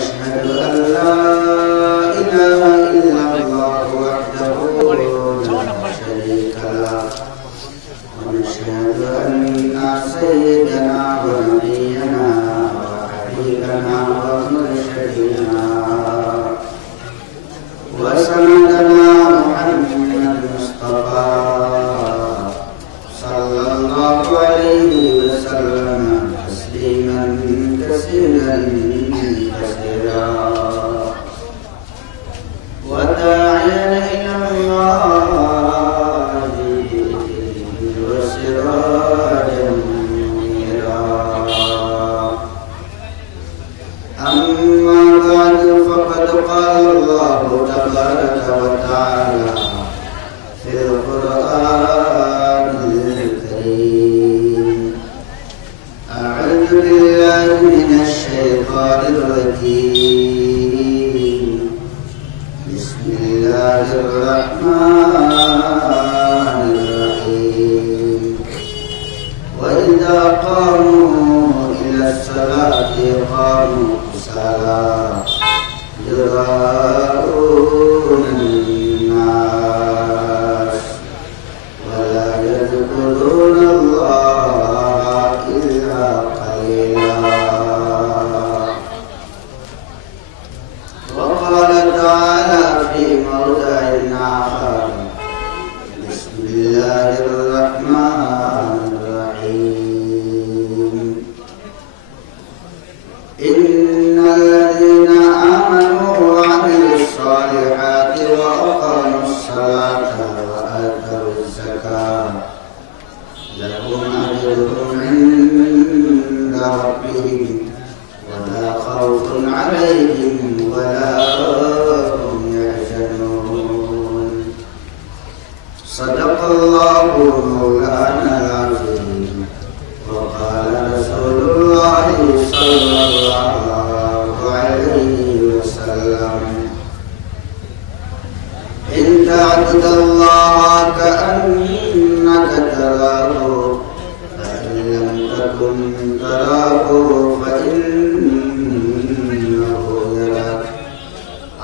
ونشهد أن لا إله إلا الله وحده لا شريك له ونشهد أن سيدنا ونبينا وحبيبنا ومرشدنا وسندنا محمد المصطفى صلى الله عليه وسلم تسليما كثيرا كثيرا وداعيا إلى الله وسراجا منيرا أما بعد فقد قال الله تبارك وتعالى في القرآن الكريم أعوذ بالله من الشيطان الرجيم بسم الله الرحمن الرحيم وإذا قاموا إلى الصلاة قاموا كسالى يراءون الناس ولا يذكرون الله إلا قليلا وقال تعالى في موضع آخر بسم الله الرحمن الرحيم إن الذين آمنوا وعملوا الصالحات وأقاموا الصلاة وآتوا الزكاة لهم أجرهم عند ربهم ولا خوف عليهم ولا هم يحزنون صدق الله مولانا العظيم وقال رسول الله صلى الله عليه وسلم إن تعبد الله كأنك تراه فإن لم تكن تراه فإنه يراك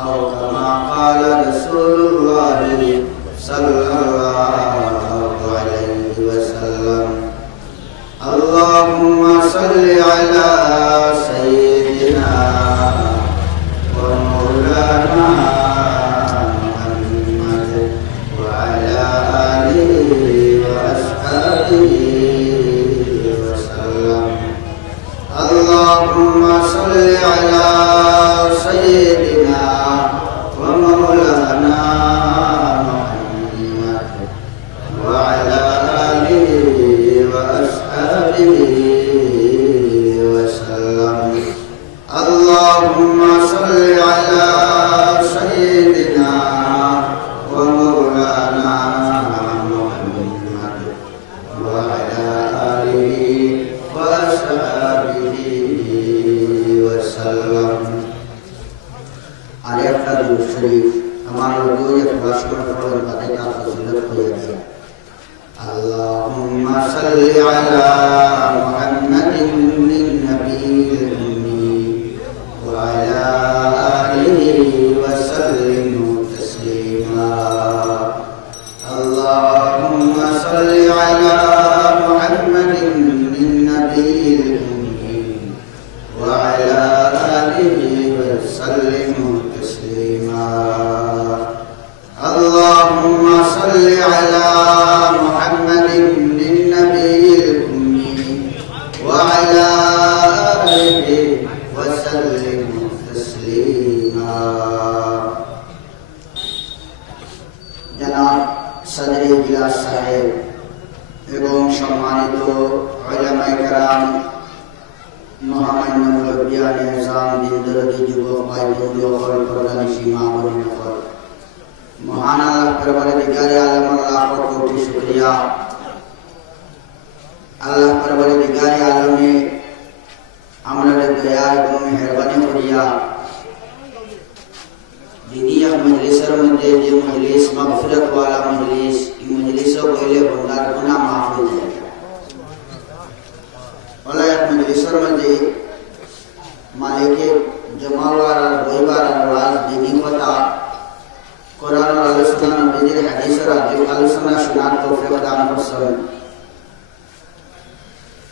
أو كما قال رسول الله صلى الله عليه وسلم اللهم صل على سيدنا ومولانا محمد وعلى آله وأصحابه وسلم اللهم صل على سيدنا ومولانا محمد وعلى آله وأصحابه وسلم اللهم صل على سيدنا ومولانا محمد وعلى آله وأصحابه وسلم عليه الصلاة والسلام हमारे लोगों ये भाषण पढ़ने वाले का फजीलत हो जाती है अल्लाहुम्मा सल्ली अला मुहम्मदिन नबील उम्मी व अला आलिहि व सल्लिम तस्लीमा अल्लाहुम्मा सल्ली अला मुहम्मदिन नबील उम्मी व अला आलिहि व सल्लिम तस्लीमा اللهم صل على محمد النبي الأمي وعلى آله وسلم تسليما जनाब सदर इजलास साहेब एवं सम्मानित उलमाए केराम महामान्य मुरब्बियान निज़ाम दिन दरदी जुबक भाई बंधु और परदानिशी माँ बहनों महान अल्लाह परवरदिगार आलम लाखों कोटि शुक्रिया अल्लाह परवरदिगार आलम ने हमारे दया एवं मेहरबानी करिया दीनी मजलिसर मध्य जो मजलिस मगफिरत वाला मजलिस मजलिसों पहले बंदार गुनाह माफ हो जाएगा वाला मजलिसर मध्य मालिक জমাওয়ার আর বইবার আর ওয়াজ দিনী কথা কোরআন আলোচনা নবীর হাদিসের আলোচনা শোনার তৌফিক দান করছেন।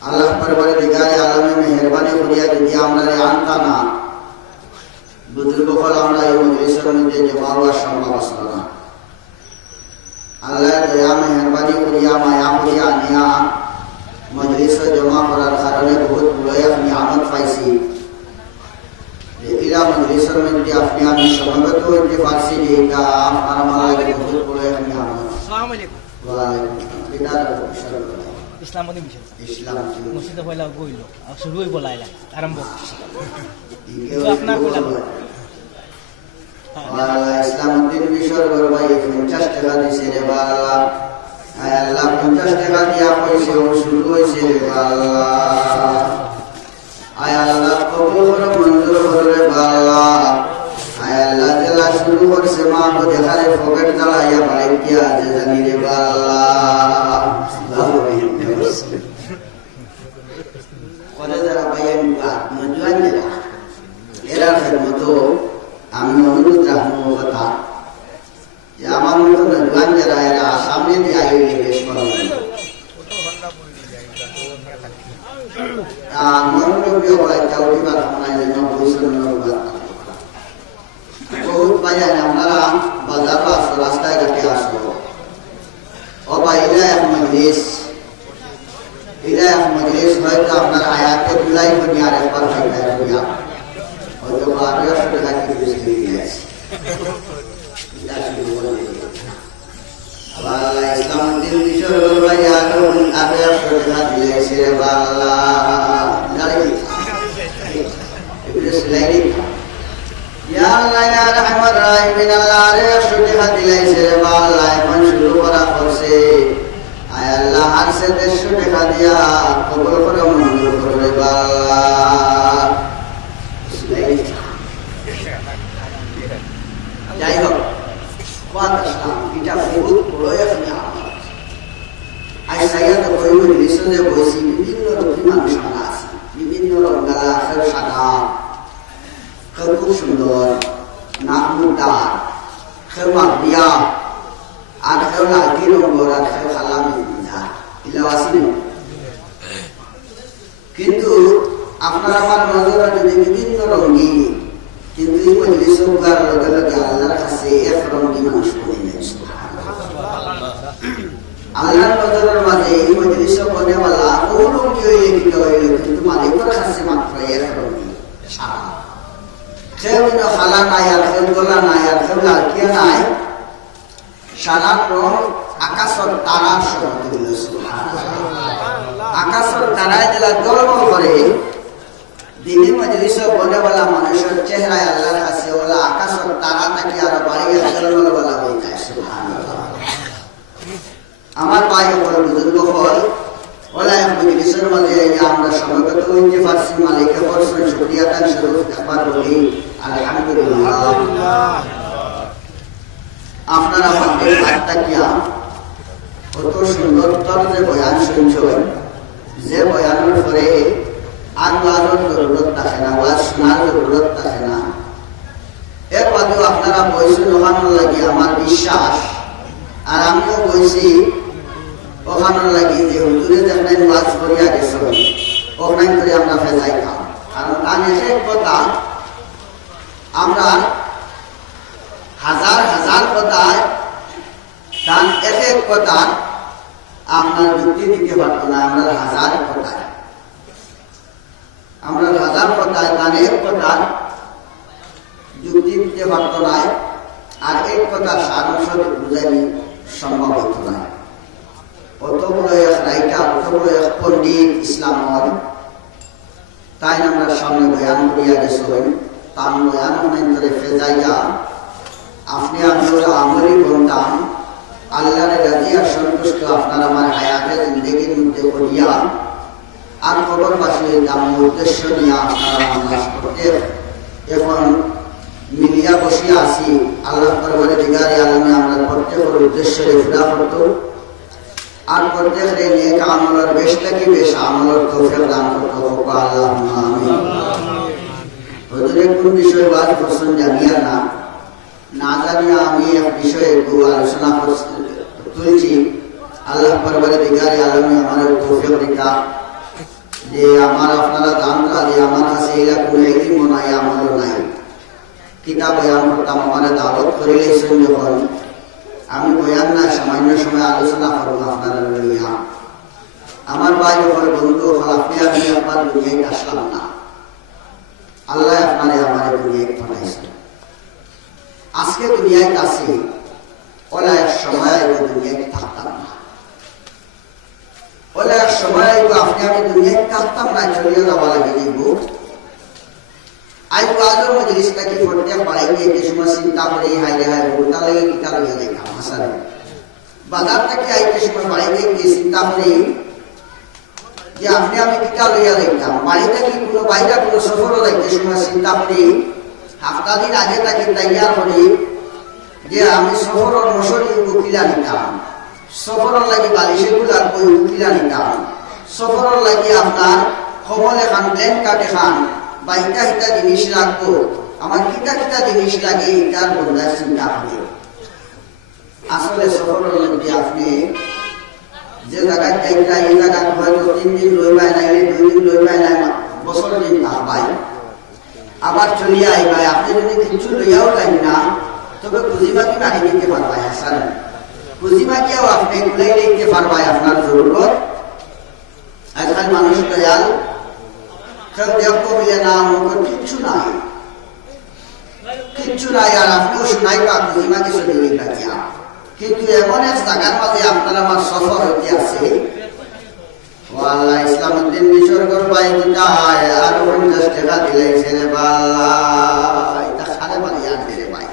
আল্লাহ পরবর্তীকারে আলমে মেহেরবানি করিয়া যদি আমরা আনতা না বুজুর্গ হল আমরা এই মজলিসের মধ্যে জমা হওয়ার সম্ভব আসল না। আল্লাহ দয়া মেহেরবানি করিয়া মায়া করিয়া নিয়া মজলিসে জমা করার কারণে বহুত বড় এক নিয়ামত পাইছি। ইলা মজলিসের মধ্যে আপনি আমি সমবেত হইতে পারছি এটা আপনার আমার লাগে বহুত বড় এক নিয়ামত। আসসালামু আলাইকুম। ওয়া আলাইকুম আসসালাম। ইসলাম মনি মিশন ইসলাম মসজিদে পয়লা গইল আর শুরু হই বলাইলা আরম্ভ তো আপনার কইলা ইসলাম দিন বিষয় ভাই 50 টাকা দিছে রে বাবা। আয় আল্লাহ 50 টাকা দিয়া কইছে ও শুরু হইছে রে বাবা। আয় আল্লাহ কবুল করে মঞ্জুর করে রে বাবা। আয় আল্লাহ জেলা শুরু করছে মা তো দেখারে পকেট জ্বালাইয়া বাড়ি কি আছে জানি রে বাবা। করে যারা ভাইয়ের নজওয়ান যারা এরা মতো আমি অনুরোধ রাখবো কথা যে আমার মতো নজওয়ান যারা এরা সামনে দিয়ে আইলে বেশ মনোরোগীয় বলে চাউরিবার আপনার জন্য পরিচ্ছন্ন বহুত বাজার আপনারা বাজারও আসো রাস্তায় ঘাটে আসো ও বা এটা এক মজলিস হয়তো আপনার আয়াতে তুলাই করি আর একবার ফাইদায় করিয়া হয়তো আরো 100 টাকা কি বেশি দিয়ে আছে আল্লাহ ইসলাম দিন বিষয় ভাই আরো 100 টাকা দিয়েছে রে আল্লাহ জানি ইবলিস লাইনি ইয়া আল্লাহ ইয়া রহমান রাহিমিন আল্লাহ আরো 100 টাকা দিয়েছে রে আল্লাহ এখন শুরু করা করছে। আয় আল্লাহ আর সে 150 টাকা দিয়া কবুল করে মঞ্জুর করে বাবা। যাই হোক এটা বহুত বড় এক নিয়ামত। আজ সাইয়াদ কইব লিসনে বসি বিভিন্ন রকম মানুষ আছে, বিভিন্ন রঙালা কেউ সাদা কেউ খুব সুন্দর নাক মুখদার কেউ মাবিয়া আর কেউ লালকি রঙর আর কেউ খালা মেদিনা এলাও আসেনি। কিন্তু আপনার আমার নজরে যদি বিভিন্ন রঙিন কিন্তু এই মজলিস উগার লগে লগে আল্লাহর কাছে এক রঙি মানুষ বলে নেই। আল্লাহর নজরের মাঝে এই মজলিস বনেওয়ালা বহু রঙি হইলে কিন্তু হইল কিন্তু মালিকের কাছে মাত্র এক রঙি সারা। কেউ খালা নাই আর কেউ গোলা নাই আর কেউ লালকিয়া নাই, সারা রং আকাশের তারার সমতুল্য। আকাশের তারায় যারা জন্ম করে দিনে মজলিস বনেওয়ালা মানুষের চেহারায় আল্লাহর কাছে ওলা আকাশের তারা থাকি আরো বাড়িয়ে জন্মওয়ালা হয়ে যায়। আমার ভাই বড় বুজুর্গ হল ওলা এক মজলিসের মাঝে আমরা সমবেত হইতে পারছি। মালিকের বর্ষণ শুকরিয়া তার স্বরূপ একবার বলি আলহামদুলিল্লাহ। আপনারা আমাদের বার্তা কিয়া কত সুন্দর তরজে বয়ান শুনছেন, যে বয়ানের পরে আর ওয়াজের জরুরত থাকে না, ওয়াজ শোনার জরুরত থাকে না। এর বাদেও আপনারা বইছেন ওখানোর লাগি আমার বিশ্বাস, আর আমিও বইছি ওখানোর লাগি যে হুজুরে যেখানে ওয়াজ করিয়া গেছেন ওখানে করে আমরা ফেজাই খাম। কারণ আমি এক কথা আমরা হাজার হাজার কথায় তার এক এক কথা আপনার যুক্তি দিতে পারত না। আমরা হাজার কথায় তার এক কথা যুক্তি দিতে পারত না, আর এক কথা সারাংশ বুঝাইনি সম্ভব হতো না। অতগুলো এক রাইটার, অতগুলো এক পণ্ডিত ইসলামর তাই আমরা সামনে বয়ান করিয়া গেছেন। তার বয়ান অনেক করে ফেজাইয়া আপনি আমরা আমলই বলতাম আল্লাহর রাজি আর সন্তুষ্ট আপনার আমার হায়াতে জিন্দগির মধ্যে করিয়া আর খবর পাশে আমি উদ্দেশ্য নিয়ে আপনারা আমরা করতে এখন মিলিয়া বসিয়া আছি। আল্লাহ দরবারে দিগারে আলমে আমরা প্রত্যেকের উদ্দেশ্যে পুরা করত আর প্রত্যেকের নেক আমলের বেশ থাকি বেশ আমলের তৌফিক দান করতে হোক আল্লাহুম্মা আমিন। হুজুরে কোন বিষয়ে ওয়াজ করছেন জানিয়া না জানিয়া আমি এক বিষয়ে একটু আলোচনা তুলছি। আল্লাহ পরবর্তীকারে আলমী আমার তৌফিক দিকা যে আমার আপনারা জানতা যে আমার কাছে এরা কোনো ইলম নাই আমল নাই। কিতাব বয়ান করতাম আমার দাওয়াত করে লেছেন যখন আমি বয়ান না সামান্য সময় আলোচনা করবো আপনারা লইয়া। আমার ভাই হল বন্ধু হল আপনি আমি আপনার দুনিয়ায় আসলাম না, আল্লাহ আপনারে আমার দুনিয়ায় পাঠাইছেন। আজকে দুনিয়ায় কাছে ওলা এক সময় দুনিয়ায় থাকতাম না, ওলা এক সময় আপনি আমি দুনিয়ায় থাকতাম না, চলিয়ে যাওয়া লাগে দিব। আজ আজর মজলিসটাকে পড়তে পারে গিয়ে যে সময় চিন্তা করে হাই রে হাই ভোটা লাগে কিতা লইয়া দেখলাম হাসারে বাজার থেকে আইতে সময় বাড়ি গিয়ে চিন্তা করে যে আপনি আমি কিতা লইয়া দেখতাম। বাড়ি থেকে কোনো বাইরে কোনো সফরও যাইতে সময় চিন্তা করি হাফতা দিন আগে তাকে তৈয়ার করি যে আমি সফরের মশরি উকিলা নিতাম, সফরের লাগি বালিশেগুলার বই উকিলা নিতাম, সফরের লাগি আপনার কমল এখান প্লেন কাট এখান বা ইটা ইটা জিনিস রাখবো, আমার কিতা কিতা জিনিস লাগে এটার বন্ধার চিন্তা করি। আসলে সফরের লাগি আপনি যে জায়গায় যাইতা এই জায়গায় হয়তো 3 দিন লই পায় নাই, 2 দিন লই পায় নাই, বছর দিন না পাই আবার চলিয়া আইবাই। আপনি যদি কিছু লইয়াও যাই না তবে পুঁজিবাকি বাড়ি দিতে পারবাই। হাসান পুঁজিবাকিও আপনি খুলে লিখতে পারবাই আপনার জরুরত। আজকাল মানুষ দয়াল কেউ দেখবো বলে না আমার কিচ্ছু নাই, কিচ্ছু নাই, আর আপনিও শোনাই বা পুঁজিবাকি চলে লাগিয়া। কিন্তু এমন এক জায়গার মাঝে আপনার আমার সফর হইতে আছে ইসলামউদ্দিন মিশরগর বাই দুটা আর 50 টাকা দিলে ছেলে এটা খালে বাড়ি আর দিলে ভাই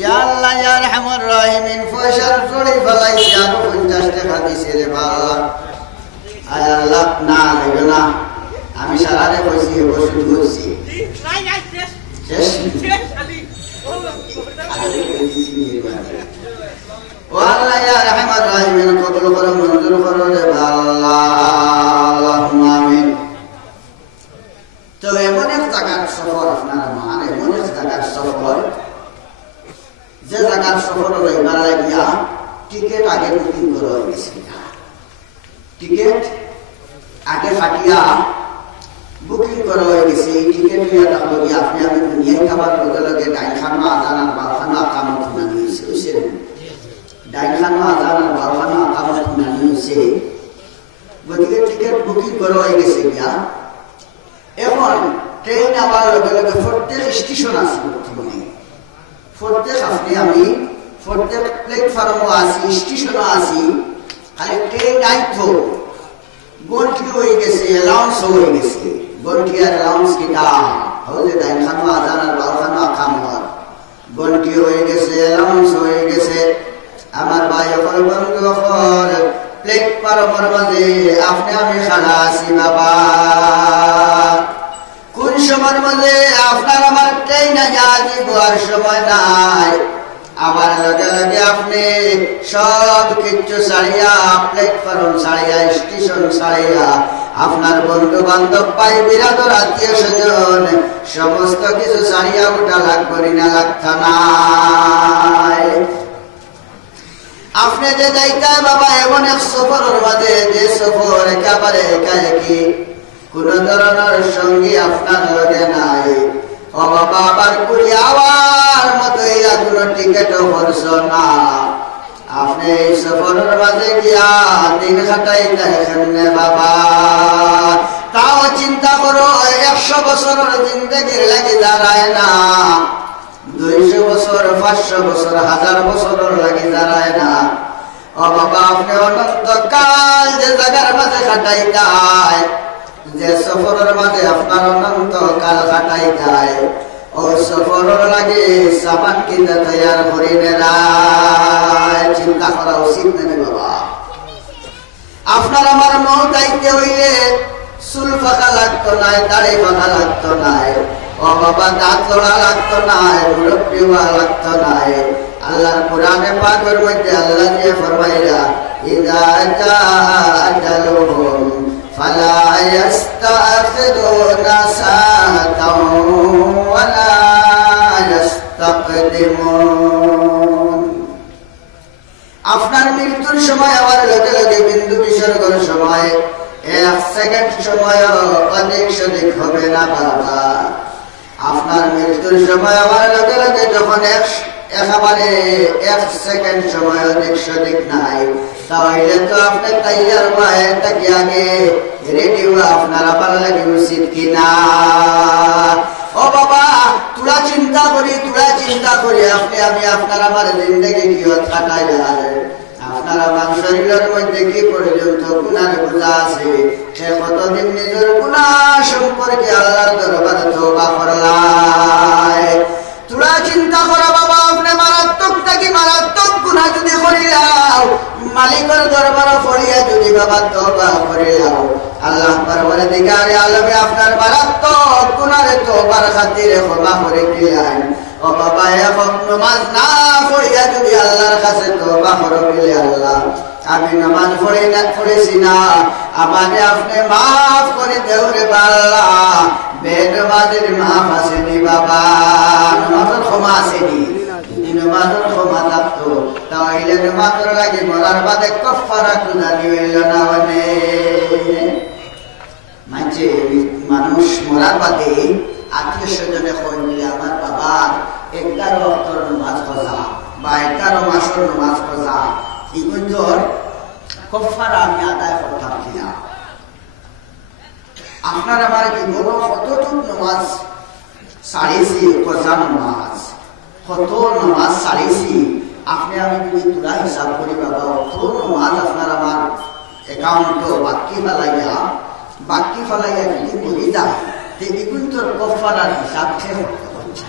ইয়া আল্লাহ ইয়া রহমান রহিমিন ফয়সাল চড়ি ফলাইছি আর 50 টাকা দিছে রে বাবা। আয় আল্লাহ না লাগে না, আমি সারারে কইছি বসে ধুইছি শেষ আলী ও আল্লাহ ইয়া রহমান রহিমিন কবুল করো মঞ্জুর করো রে আল্লাহ আল্লাহুম্মা আমিন। তো এমন এক জায়গার সফর আপনার মান, এমন এক জায়গার সফর যে জায়গার সফর রইবার লাগিয়া টিকিট আগে বুকিং করা হয়েছে, টিকিট আগে ফাটিয়া বুকিং করা হয়ে গেছে। এই টিকিট নিয়ে থাকলো গিয়ে আপনি আমি দুনিয়ায় খাবার লগে লগে ডাইখানো আদান আর বারখানো আকামত নানি হয়েছে, বুঝছেন? ডাইখানো আদান আর বারখানো আকামত নানি হয়েছে, গতিকে টিকিট বুকিং করা হয়ে গেছে গিয়া। এখন ট্রেন আবার লগে লগে প্রত্যেক স্টেশন আছে, বর্তমানে প্রত্যেক আপনি আমি প্রত্যেক প্ল্যাটফর্মও আছি, স্টেশনও আছি, খালি ট্রেন আইতো গন্টি হয়ে গেছে, অ্যালাউন্স হয়ে গেছে। গন্টি আর অ্যালাউন্স কিটা হলে ডাইখানো আদান আর বারখানো আকামত গন্টি হয়ে গেছে, অ্যালাউন্স হয়ে গেছে। আমার ভাই অকল বন্ধু অকল প্লেটফর্মের মাঝে আপনি আমি খাড়া আছি বাবা। কোন সময়ের মাঝে আপনার আমার ট্রেন আজ আর সময় নাই, আমার লগে লগে আপনি সব কিছু ছাড়িয়া প্লেটফর্ম ছাড়িয়া স্টেশন ছাড়িয়া আপনার বন্ধু বান্ধব পাই বিরাদর আত্মীয় স্বজন সমস্ত কিছু ছাড়িয়া উঠা লাগবি না, লাগতা নাই। আপনি যে যাইতা বাবা এমন এক সফরের মাঝে, যে সফর একেবারে একা একই, কোন ধরনের সঙ্গী আপনার লগে নাই। ও বাবা আবার কুড়ি আবার মতো এরা কোন টিকিটও করছ না। আপনি এই সফরের মাঝে গিয়া দিন কাটাইতে এখানে বাবা, তাও চিন্তা করো 100 বছরের জিন্দগির লাগে দাঁড়ায় না, 200 বছর 500 বছর 1000 বছরের লাগে দাঁড়ায় না। ও বাবা আপনি অনন্তকাল যে জায়গার মাঝে কাটাইতায়, যে সফরের মাঝে আপনার অনন্তকাল কাটাইতায়, ও সফরের লাগে সাবান কিনে তৈয়ার করি চিন্তা করা উচিত নেই বাবা। আপনার আমার মৌত আইতে হইলে চুল ফাঁকা লাগতো নাই, দাড়ি ফাঁকা লাগতো নাই, ও বাবা দাঁত লড়া লাগতো নাই, মুরব্বি হওয়া লাগতো নাই। আল্লাহর কোরআনে পাকের মধ্যে আল্লাহ দিয়ে ফরমাইরা ইযা জাআ আজালুহুম ফালা ইস্তাখিরুনা সাআতান ولا يستقدمون আপনার মৃত্যুর সময় আমার লগে লগে বিন্দু বিসর্গর সময় 1 সেকেন্ড সময় অধিক সঠিক হবে না বাবা। আপনার মৃত্যুর সময় আমার লগে লগে যখন একেবারে 1 সেকেন্ড সময় অধিক সঠিক নাই, তাহলে তো আপনি তৈয়ার হয়ে থাকি আগে রেডিও আপনার আবার লাগে উচিত কিনা? ও বাবা, তোরা চিন্তা করি আপনি আমি আপনার আমার জিন্দগি কি কাটাই যায়। আপনার আমার শরীরের মধ্যে কি পর্যন্ত গুনার বোঝা আছে, সে কতদিন নিজের গুনাহ সম্পর্কে আল্লাহর দরবারে তওবা করলাই। তোরা চিন্তা করো বাবা, আপনি মারাত্মক থাকি মারাত্মক গুনাহ যদি করিলাও, মালিকের দরবারে পড়িয়া যদি বাবা তওবা করিলাও, আল্লাহ পরওয়ারদিগারে আলমে আপনার মারাত্মক গুনাহে তওবার খাতিরে ক্ষমা করে দিলেন। ও বাবা, এখন নামাজ না পড়িয়া যদি আল্লাহর কাছে তওবা করলে, আল্লাহ আমি নামাজ পড়েছি না, আমাকে আপনি মাফ করে দেও রে আল্লাহ। বেনামাজের মাফ আসেনি বাবা, নামাজের ক্ষমা আসেনি। যদি নামাজের ক্ষমা থাকতো তাহলে নামাজের লাগে মরার বাদে কাফারা কুদানি হইল না। মানুষ মরার বাদে আত্মীয় স্বজনে কইলে আমার বাবার 11 ওয়াক্তের নামাজ পড়া বা 11 মাসের নামাজ পড়া, এগুলোর কাফারা আমি আদায় করতাম কিনা? আপনার আমার জীবন কতটুক নামাজ সারিয়েছি, কজা নামাজ কত নামাজ সারিয়েছি, আপনি আমি যদি তোরা হিসাব করি বাবা, অত নামাজ আপনার আমার অ্যাকাউন্ট বাকি ফেলাইয়া যদি মরি যায়, এগুলোর কফারার হিসাব সে করতে পারছে।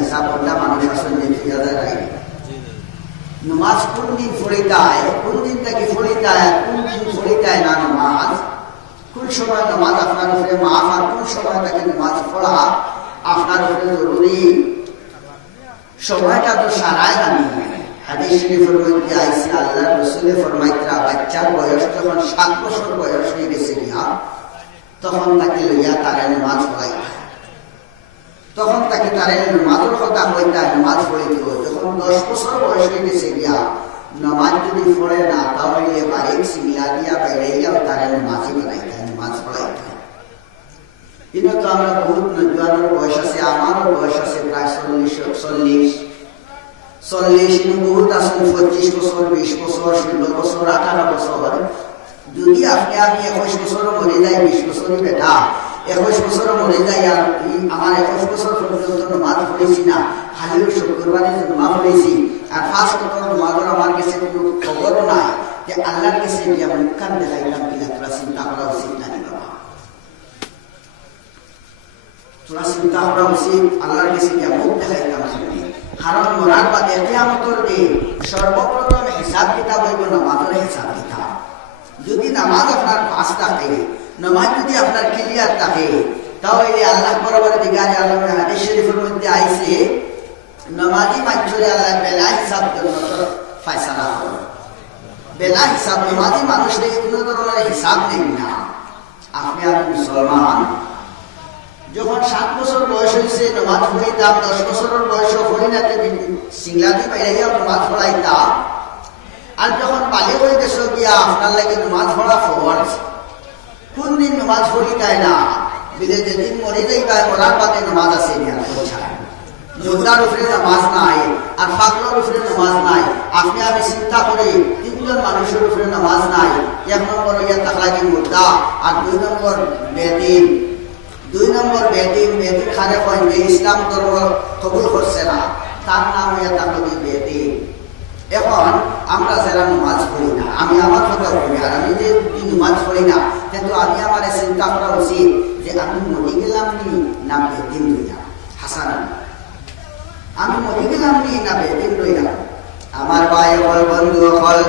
হিসাব করলে মানুষ আসলে ঠিক আছে। নামাজ কোন দিন ফরিতায়, কোন দিন থেকে ফরিতায়, কোন দিন ফরিতায় না নামাজ, কোন সময় নামাজ আপনার উপরে মাফ আর কোন সময় তাকে নামাজ পড়া আপনার উপরে জরুরি, সময়টা তো সারায় জানি। হাদিস শরীফের মধ্যে আইসি আল্লাহর রাসূল ফরমাইতরা, বাচ্চার বয়স যখন 7 বছর বয়স হয়ে গেছে গিয়া, তখন তাকে লইয়া তারে নামাজ পড়াইতা, তখন তাকে তারে নামাজের কথা হইতা, নামাজ পড়িত। যখন 10 বছর বয়স হয়ে গেছে গিয়া, নামাজ যদি পড়ে না তাহলে বাড়ির সিমিলা দিয়া বাইরে তারে নামাজই বানাইতা, নামাজ পড়াইতা। কিন্তু তো আমরা বহুত নজওয়ানের বয়স আছে, আমারও বয়স আছে প্রায় 40 বহুত আছেন 25 বছর, 20 বছর, 16 বছর, 18 বছর। যদি আপনি আমি 21 বছর মরে যাই, 20 বছরই বেটা, 21 বছর মরে যাই, আর আমার 21 বছর পর্যন্ত নামাজ পড়েছি না, খালিও শুক্রবারে নামাজ পড়েছি, আর 5 বছর নামাজের আমার কাছে কোনো খবরও নাই যে আল্লাহর কাছে গিয়ে মুখখান দেখাইলাম কিনা। তোরা চিন্তা করা উচিত না বাবা, তোরা চিন্তা করা উচিত আল্লাহর কাছে গিয়ে মুখ দেখাইলাম। কারণ মরার বাদে কিয়ামতের দিন সর্বপ্রথম হিসাব কিতাব হইব নামাজের হিসাব কিতাব। যদি নামাজ আপনার পাস থাকে, নামাজ যদি আপনার ক্লিয়ার থাকে, তাহলে আল্লাহ পরবর্তীকালে আলমে হাদিস শরীফের মধ্যে আইছে, নামাজি মানুষের আল্লাহ বেলা হিসাব ফয়সালা করে। বেলা হিসাব, নামাজি মানুষের কোনো ধরনের হিসাব নেই না। আপনি আমি মুসলমান, যখন 7 বছর বয়স হয়েছে নামাজ পড়াইতাম, 10 বছরের বয়স হরিণাতে সিংলাদি বাইরাইয়া নামাজ পড়াইতাম, আর যখন বালিক হয়ে গেছে গিয়া আপনার লাগে নামাজ পড়া ফরজ। কোন দিন নামাজ পড়ি যায় না, বিলে যেদিন মরে যাইবা মরার বাদে নামাজ আছে যোগদার উপরে নামাজ নাই, আর ফাকরের উপরে নামাজ নাই। আপনি আমি চিন্তা করি 3 জন মানুষের উপরে নামাজ নাই। 1 নম্বর ইয়া তাকলাকি মুর্দা, আর 2 নম্বর বেদিন। 2 নম্বর বেদিন খানে কয় যে ইসলাম ধর্ম কবুল করছে না, তার নাম ইয়া তাকলাকি বেদিন। এখন আমরা যারা নামাজ পড়ি না, আমি আমার কথা বলি, আর আমি যে নামাজ পড়ি না, কিন্তু আমি আমার চিন্তা করা উচিত যে আমি মরে গেলাম নি না বেদিন লইলাম। হাসান, আমি মরে গেলাম নি না বেদিন লইলাম? আমার ভাই হল, বন্ধু হল,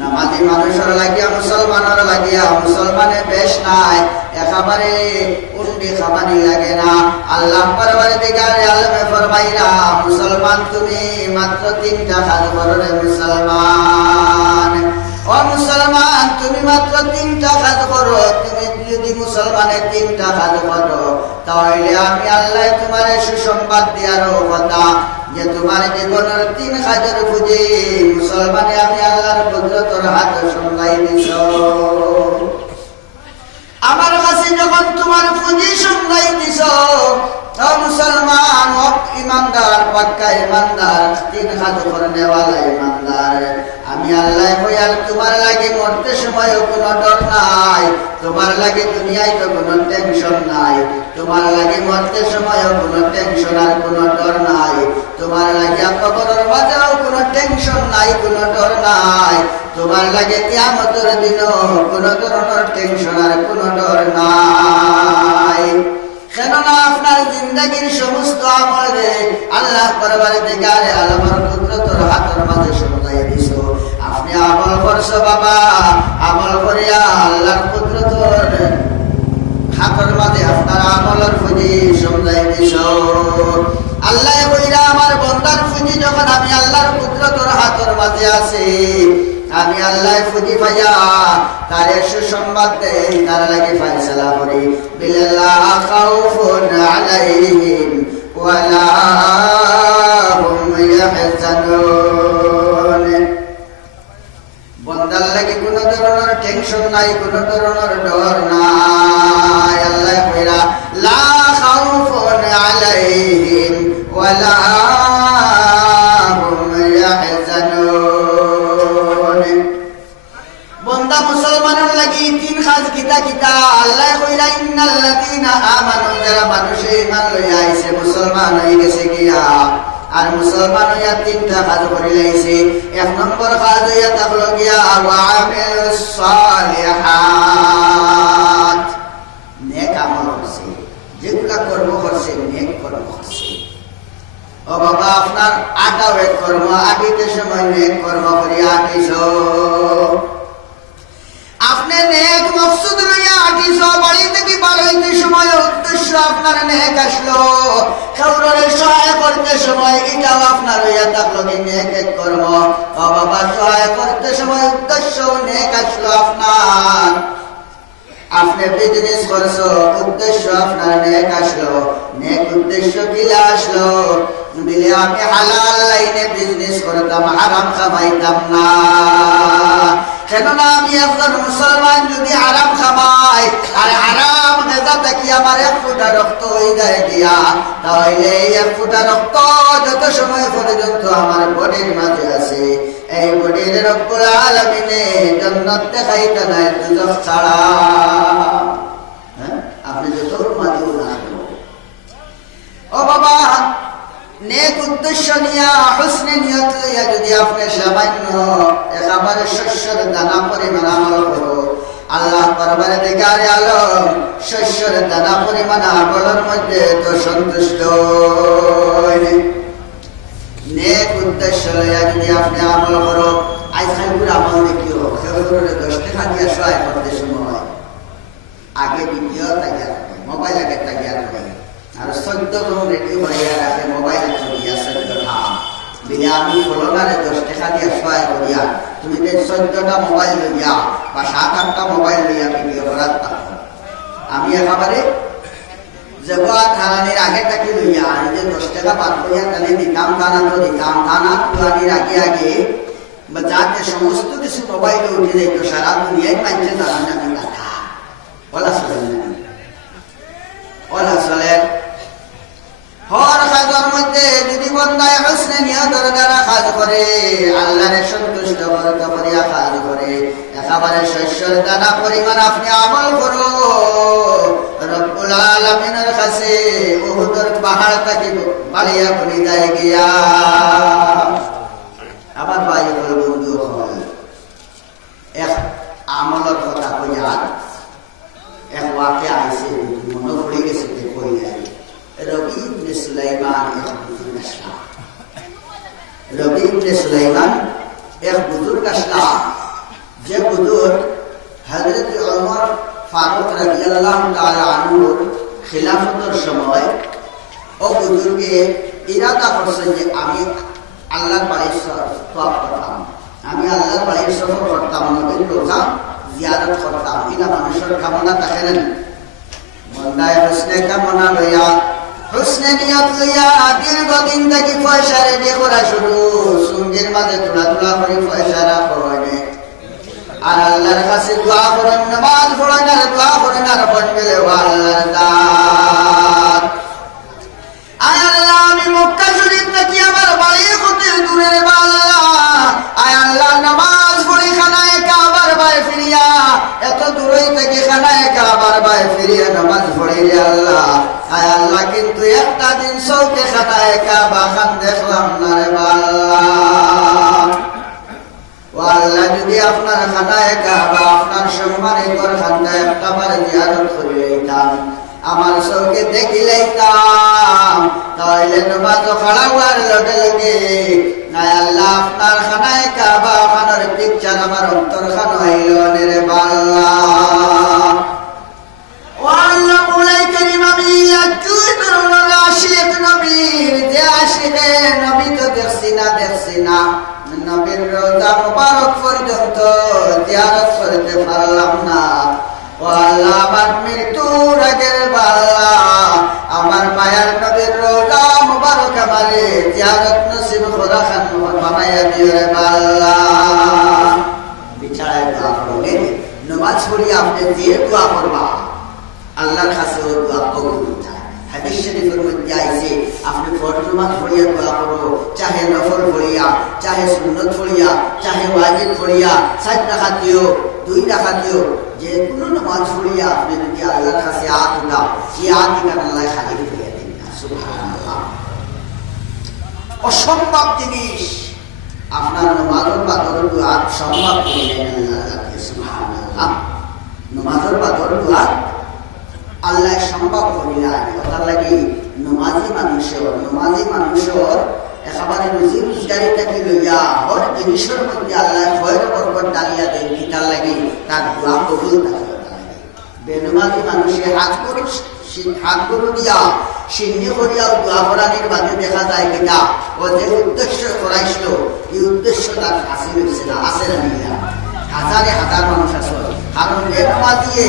নামাজি মানুষের লাগিয়া মুসলমানের লাগিয়া মুসলমানে বেশ নাই, একেবারে উন্ডি খাবানি লাগে না। আল্লাহ পরবর্তীকালে আলমে ফরমাইলা, মুসলমান তুমি মাত্র 3টা কাজ করো রে মুসলমান। ও মুসলমান, তুমি মাত্র 3টা কাজ করো। তুমি যদি মুসলমানের 3টা কাজ করো, তাহলে আমি আল্লাহ তোমার সুসংবাদ দেওয়ার কথা যে তোমার জীবনের 3 কাজের পুঁজি মুসলমানে আমি আল্লাহর কুদরতের হাত সঙ্গাই দিছ। আমার কাছে যখন তোমার পুঁজি সঙ্গাই দিছ, ও মুসলমান, ও ইমানদার, পাক্কা ইমানদার, 3 কাজ করনেওয়ালা ইমানদার, আমি আল্লাহ হইয়াল তোমার লাগে মরতে সময়ও কোনো ডর নাই, তোমার লাগে দুনিয়ায় তো কোনো টেনশন নাই, তোমার লাগে মরতে সময়ও কোনো টেনশন আর কোনো ডর নাই, তোমার লাগে কবরের মাঝেও কোনো টেনশন নাই, কোনো ডর নাই, তোমার লাগে কিয়ামতের দিনও কোনো ধরনের টেনশন আর কোনো ডর নাই। কেননা আপনার জিন্দগির সমস্ত আমলে আল্লাহ পরবর্তীকারে আলমের কুদরতের হাতের মাঝে সঙ্গাই দিছ। আপনি আমল করছো বাবা, আমল করিয়া আল্লাহর কুদরতের হাতের মাঝে আপনার আমলের পুঁজি সঙ্গাই দিছ। আল্লাহ কইরা আমার বন্দার পুঁজি যখন আমি আল্লাহর কুদরতের হাতের মাঝে আছি, আমি আল্লাহ পুঁজি পাইয়া তারে সুসংবাদ দেই, তার লাগে ফয়সালা করি, বিল্লা খাউফুন আলাইহিম ওয়ালা হুম ইয়াহজানুন। বন্দার লাগে কোনো ধরনের টেনশন নাই, কোনো ধরনের ডর নাই। আল্লাহ কইরা লা খাউফুন আলাইহিম ওয়ালা হুম ইয়াহজানুন। বন্দা মুসলমানের লাগি 3 কাজ কিতা কিতা? আল্লাহ কইরা ইন্নাল্লাযীনা আমানু, যারা মানুষে ঈমান লইয়া আইছে, মুসলমান হয়ে গেছে গিয়া, আর মুসলমান হইয়া 3টা কাজ করে লাইছে। 1 নম্বর কাজ হইয়া থাকলো গিয়া ওয়া আমিলুস সালিহাত, নেক আমল করছে, যেগুলা কর্ম করছে নেক কর্ম করছে। ও বাবা, আপনার 8 কর্ম, আটিতে সময় নেক কর্ম করিয়া আটিছ, আপনি নেক মকসুদ লইয়া আটিছ, বাড়ি থেকে বার হইতে সময় উদ্দেশ্য আপনার নেক আসলো, কাউরে সহায় করতে সময় এটাও আপনার হইয়া থাকলো কি নেক এক কর্ম। ও বাবা, সহায় করতে সময় উদ্দেশ্য নেক আসলো আপনার। আপনি বিজনেস করছো, উদ্দেশ্য আপনার নেক আসলো, নেক উদ্দেশ্য কি আসলো? দিলে আমি হালাল লাইনে বিজনেস করতাম, হারাম কামাইতাম না। কেননা আমি একজন মুসলমান যদি হারাম খামাই আর হারাম গেজা থাকি আমার 1 ফোঁটা রক্ত হয়ে যায় গিয়া, তাহলে এই 1 ফোঁটা রক্ত যত সময় পর্যন্ত আমার বডির মাঝে আছে, এই বডির রব্বুল আলামিনে জান্নাত দেখাইতে নাই দুজখ ছাড়া। আপনি যত মাঝে উঠেন, ও বাবা, নেক উদ্দেশ্য নিয়া, হুসনে নিয়ত লইয়া যদি আপনি সামান্য একেবারে শস্যের দানা পরিমাণ আমল করো, আল্লাহ পরবর্তীকারে আলম শস্যের দানা পরিমাণ আমলের মধ্যে তো সন্তুষ্ট। নেক উদ্দেশ্য লইয়া যদি আপনি আমল করো, আজকালগুলো আমল দেখিও, সেগুলো 10 টাকা দিয়ে সহায় করতে সময় আগে ভিডিও তাকিয়া থাকে, মোবাইল আগে তাকিয়া থাকে, আর 14 রকম রেডিও হইয়া রাখে, মোবাইল চলিয়া 14 ঠাম দিলে আমি ফলনারে 10 টাকা দিয়ে সহায় করিয়া তুমি 14টা মোবাইল লইয়া বা 7-8টা মোবাইল লইয়া ভিডিও করার থাকো। আমি একেবারে জবা থানানির আগে তাকে লইয়া আর যে 10 টাকা বাদ করিয়া তাহলে দিতাম, থানা তো দিতাম, থানা থানানির আগে আগে যাতে সমস্ত কিছু মোবাইলে উঠে যাইত, সারা দুনিয়ায় মানছে জানা জানি কথা বলা চলেন না, বলা চলেন। হর কাজের মধ্যে যদি বন্দায় হুসনে নিয়তের দ্বারা কাজ করে, আল্লাহরে সন্তুষ্ট করতে করিয়া কাজ করে, একেবারে শস্যের দানা পরিমাণ আপনি আমল করো, রব্বুল আলামিনের কাছে উহুদের পাহাড় থেকে বাড়িয়া করে যায় গিয়া। আমার ভাই হল, বন্ধু হল, এক আমলের কথা কইয়া এক ওয়াকে আইসে, মনে পড়ে গেছে কই নাই। রবি ইবনে সুলাইমান এক বুজুর্গ আসলা, রবি ইবনে সুলাইমান এক বুজুর্গ আসলা, যে বুজুর্গ হযরত ওমর ফারুক রাদিয়াল্লাহু তাআলা আনহুর খিলাফতের সময় ও বুজুর্গে ইরাদা করছেন যে আমি আল্লাহর বাড়ির তওয়াফ করতাম, আমি আল্লাহর বাড়ির সফর করতাম, নবীর রোজা জিয়ারত করতাম। এটা মানুষের কামনা থাকে না, মন্দায় হুসনে কামনা লইয়া হুসনে নিয়ত লইয়া দীর্ঘদিন থেকে পয়সা রেডি করা শুরু সঙ্গীর মাঝে তোলা তোলা করে পয়সা রাখনে আর আল্লাহর কাছে দোয়া করেন নামাজ পড়েন আর দোয়া করেন আর বলবেলে আল্লাহর দান আয় আল্লাহ আমি মক্কা শরীফ থেকে আমার বাড়ি হতে দূরের আল্লাহ আয় আল্লাহ নামাজ পড়ি খানায় কাবার বাই ফিরিয়া এত দূরে থেকে খানায় কাবার বাই ফিরিয়া নামাজ পড়ি রে আল্লাহ আয় আল্লাহ কিন্তু একটা দিন চৌকে খানায় কাবা খান দেখলাম না রে আল্লাহ ও আল্লাহ যদি আপনার খানায় কাবা আপনার সম্মানিত খানটা একটা বার জিয়ারত করে লইতাম আমার চৌকে দেখিলাইতাম তাহলে নামাজ খাড়া হওয়ার লগে লগে না আল্লাহ আপনার খানায় কাবা খানার পিকচার আমার অন্তর খান হইল রে আল্লাহ ও আল্লাহ মোলাই করিম আমি একটুই করুন আশিক নবীর যে আশিকে নবী তো দেখছি না নবীর রোজা মুবারক পর্যন্ত জিয়ারত করতে পারলাম না ও আল্লাহ আমার মৃত্যুর আগের বাল্লা আমার মায়ার নবীর রোজা মুবারক আমারে জিয়ারত নসিব করা খান বানাইয়া দিও রে বাল্লা বিছাড়ায় দোয়া করবে নামাজ পড়িয়া আপনি যে দোয়া করবা আল্লাহর কাছে ও দোয়া কবুল হয় হাদিস শরীফের মধ্যে আইছে আপনি ফরজ নামাজ পড়িয়া দোয়া করো চাহে নফল পড়িয়া চাহে সুন্নত পড়িয়া চাহে ওয়াজিব পড়িয়া 7 রাকাত দিও 2 রাকাত দিও যে কোনো নামাজ পড়িয়া আপনি যদি আল্লাহর কাছে হাত উঠাও সেই হাত আল্লাহ খালি করিয়া দেন সুবহানাল্লাহ অসম্ভব জিনিস আপনার নামাজের বাদর দোয়া সম্ভব করে দেন আল্লাহ সুবহানাল্লাহ নামাজের বাদর দোয়া আল্লাহ সম্ভব করিলা কথা লাগি নমাজি মানুষের একেবারে রুজি রোজগারি থাকি লইয়া হর জিনিসের মধ্যে আল্লাহ খয়ের বরকত ডালিয়া দেন কিতার লাগি তার দোয়া কবুল থাকে বেনমাজি মানুষে হাত গরু দিয়া সিন্নি করিয়া দোয়া করানির বাদে দেখা যায় কিনা ও যে উদ্দেশ্য করাইছিল এই উদ্দেশ্য তার হাসিল হয়েছে না আসে না হাজার মানুষ আছে কারণ বেনমাজিয়ে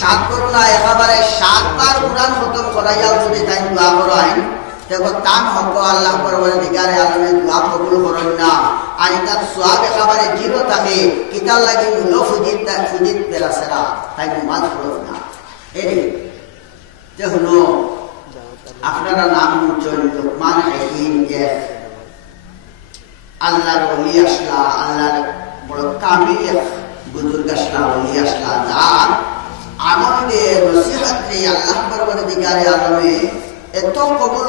7 করোনা একেবারে 7 বার কুরআন খতম করাইয়াও যদি তাই দোয়া করায় দেখো তান হক আল্লাহ পরবর্তীকালে আলমে দোয়া কবুল করেন না আর তার সওয়াব একেবারে জিরো থাকে কিতার লাগি মুলো ফুজিত পেরাসেরা তাই নামাজ পড়ো না এই যে হলো আপনারা নাম চল লোকমান হাকিম যে আল্লাহর ওলি আসলা আল্লাহর বড় কামিল বুজুর্গ আসলা ওলি আসলা যার আমলে নসিহত রে আল্লাহ পরবর্তীকালে আলমে এত কবুল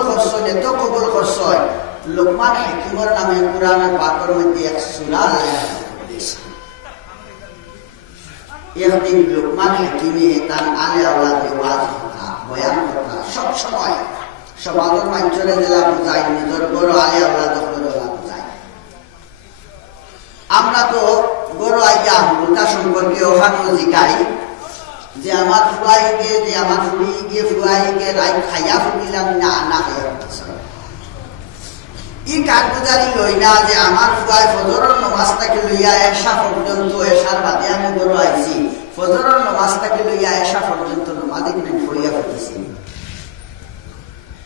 করছেন লোকমান হাকিমের নামে কোরআনের পাকের মধ্যে এক সূরা আল্লাহ দিয়েছে একদিন লোকমান হাকিমে তার আলে আওলাদে ওয়াজ কথা বয়ান কথা সব সময় সমাজের মাঞ্চলে জেলা বুঝায় নিজের বড় আলে আওলাদ বুঝায় আমরা তো বড় আইয়া হুতা সম্পর্কে ওখানেও জিগাই যে আমার ফুয়াইকে যে আমার ফুড়িকে ফুয়াইকে রাই খাইয়া ফুটিলাম না খাইয়া ই কারগুজারি লই না যে আমার ফুয়াই ফজরের নামাজটাকে লইয়া এশা পর্যন্ত এশার বাদে আমি বড় আইছি ফজরের নামাজটাকে লইয়া এশা পর্যন্ত নামাজ ইকরাম পড়িয়া ফুটিছি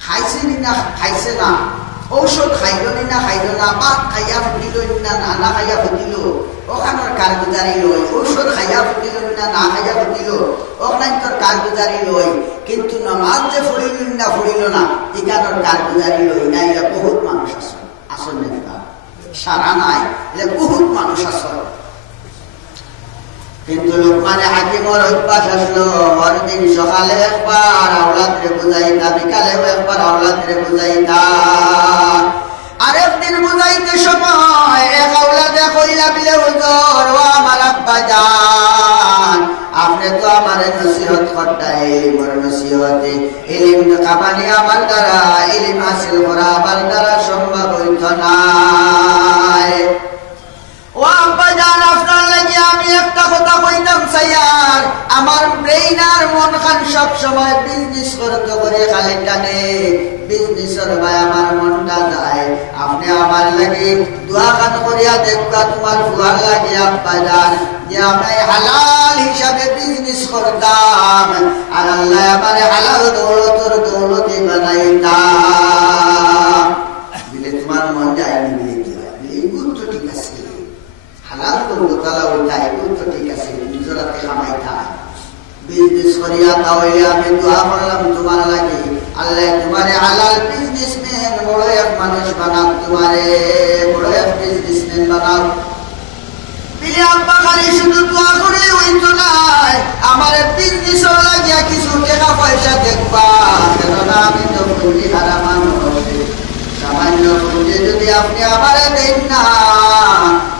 খাইছে না খাইছে না ঔষধ খাইল না ভাত খাইয়া ফুটিল না না খাইয়া ফুটিল ওখানের কারগুজারি লই ঔষধ খাইয়া ফুটিল না খাইয়া ফুটিল ওখানে তোর কারগুজারি লই কিন্তু নামাজ যে ফুড়িল না ইকানোর কারগুজারি লই না এটা বহুত মানুষ আসল না সারা নাই এটা বহুত মানুষ আসল কিন্তু লোকমানে হাকিমর অভ্যাস আসলো পরদিন সকালে একবার আওলাদরে বুঝাইতা বিকালেও একবার আওলাদরে বুঝাইতা আরেকদিন বুঝাইতে সময় এক আওলাদে কইলা বিলে হুজুর ও আমার আব্বা জান আপনি তো আমার নসিহত করতেন ইলমের নসিহতে ইলম কামানি আমার দ্বারা ইলম হাসিল করা আমার দ্বারা সম্ভব হইত না ও আব্বা জান আপনার লাগি আমি একটা কথা কইতাম স্যার আমার ব্রেইন আর মন খান সব সময় বিজনেস করতে করে খালি টানে বিজনেসের ভাই আমার মনটা যায় আপনি আমার লাগি দোয়া কান করিয়া দেখবা তোমার ফুয়ার লাগি আব্বা জান যে আমি হালাল হিসাবে বিজনেস করতাম আর আল্লাহ আমারে হালাল দৌলতে বানাইতাম বলে তোমার মন যায়নি বলে কি হয় এগুলো তো ঠিক আছে হালাল দৌলত আল্লাহ ওইটাই এগুলো তো ঠিক আছে নিজরাতে কামাইতা বিজনেস করিয়া তাহলে আমি দোয়া করলাম তোমার লাগে আল্লাহ তোমারে হালাল বিজনেসম্যান বড় এক মানুষ বানাও তোমারে বড় এক বিজনেসম্যান বানাও বিলে আব্বা খালি শুধু দোয়া করলে হইতো না আমার বিজনেস লাগিয়া কিছু টাকা পয়সা দেখবা কেননা আমি তো পুঁজি হারা মানুষ সামান্য পুঁজি যদি আপনি আমারে দেন না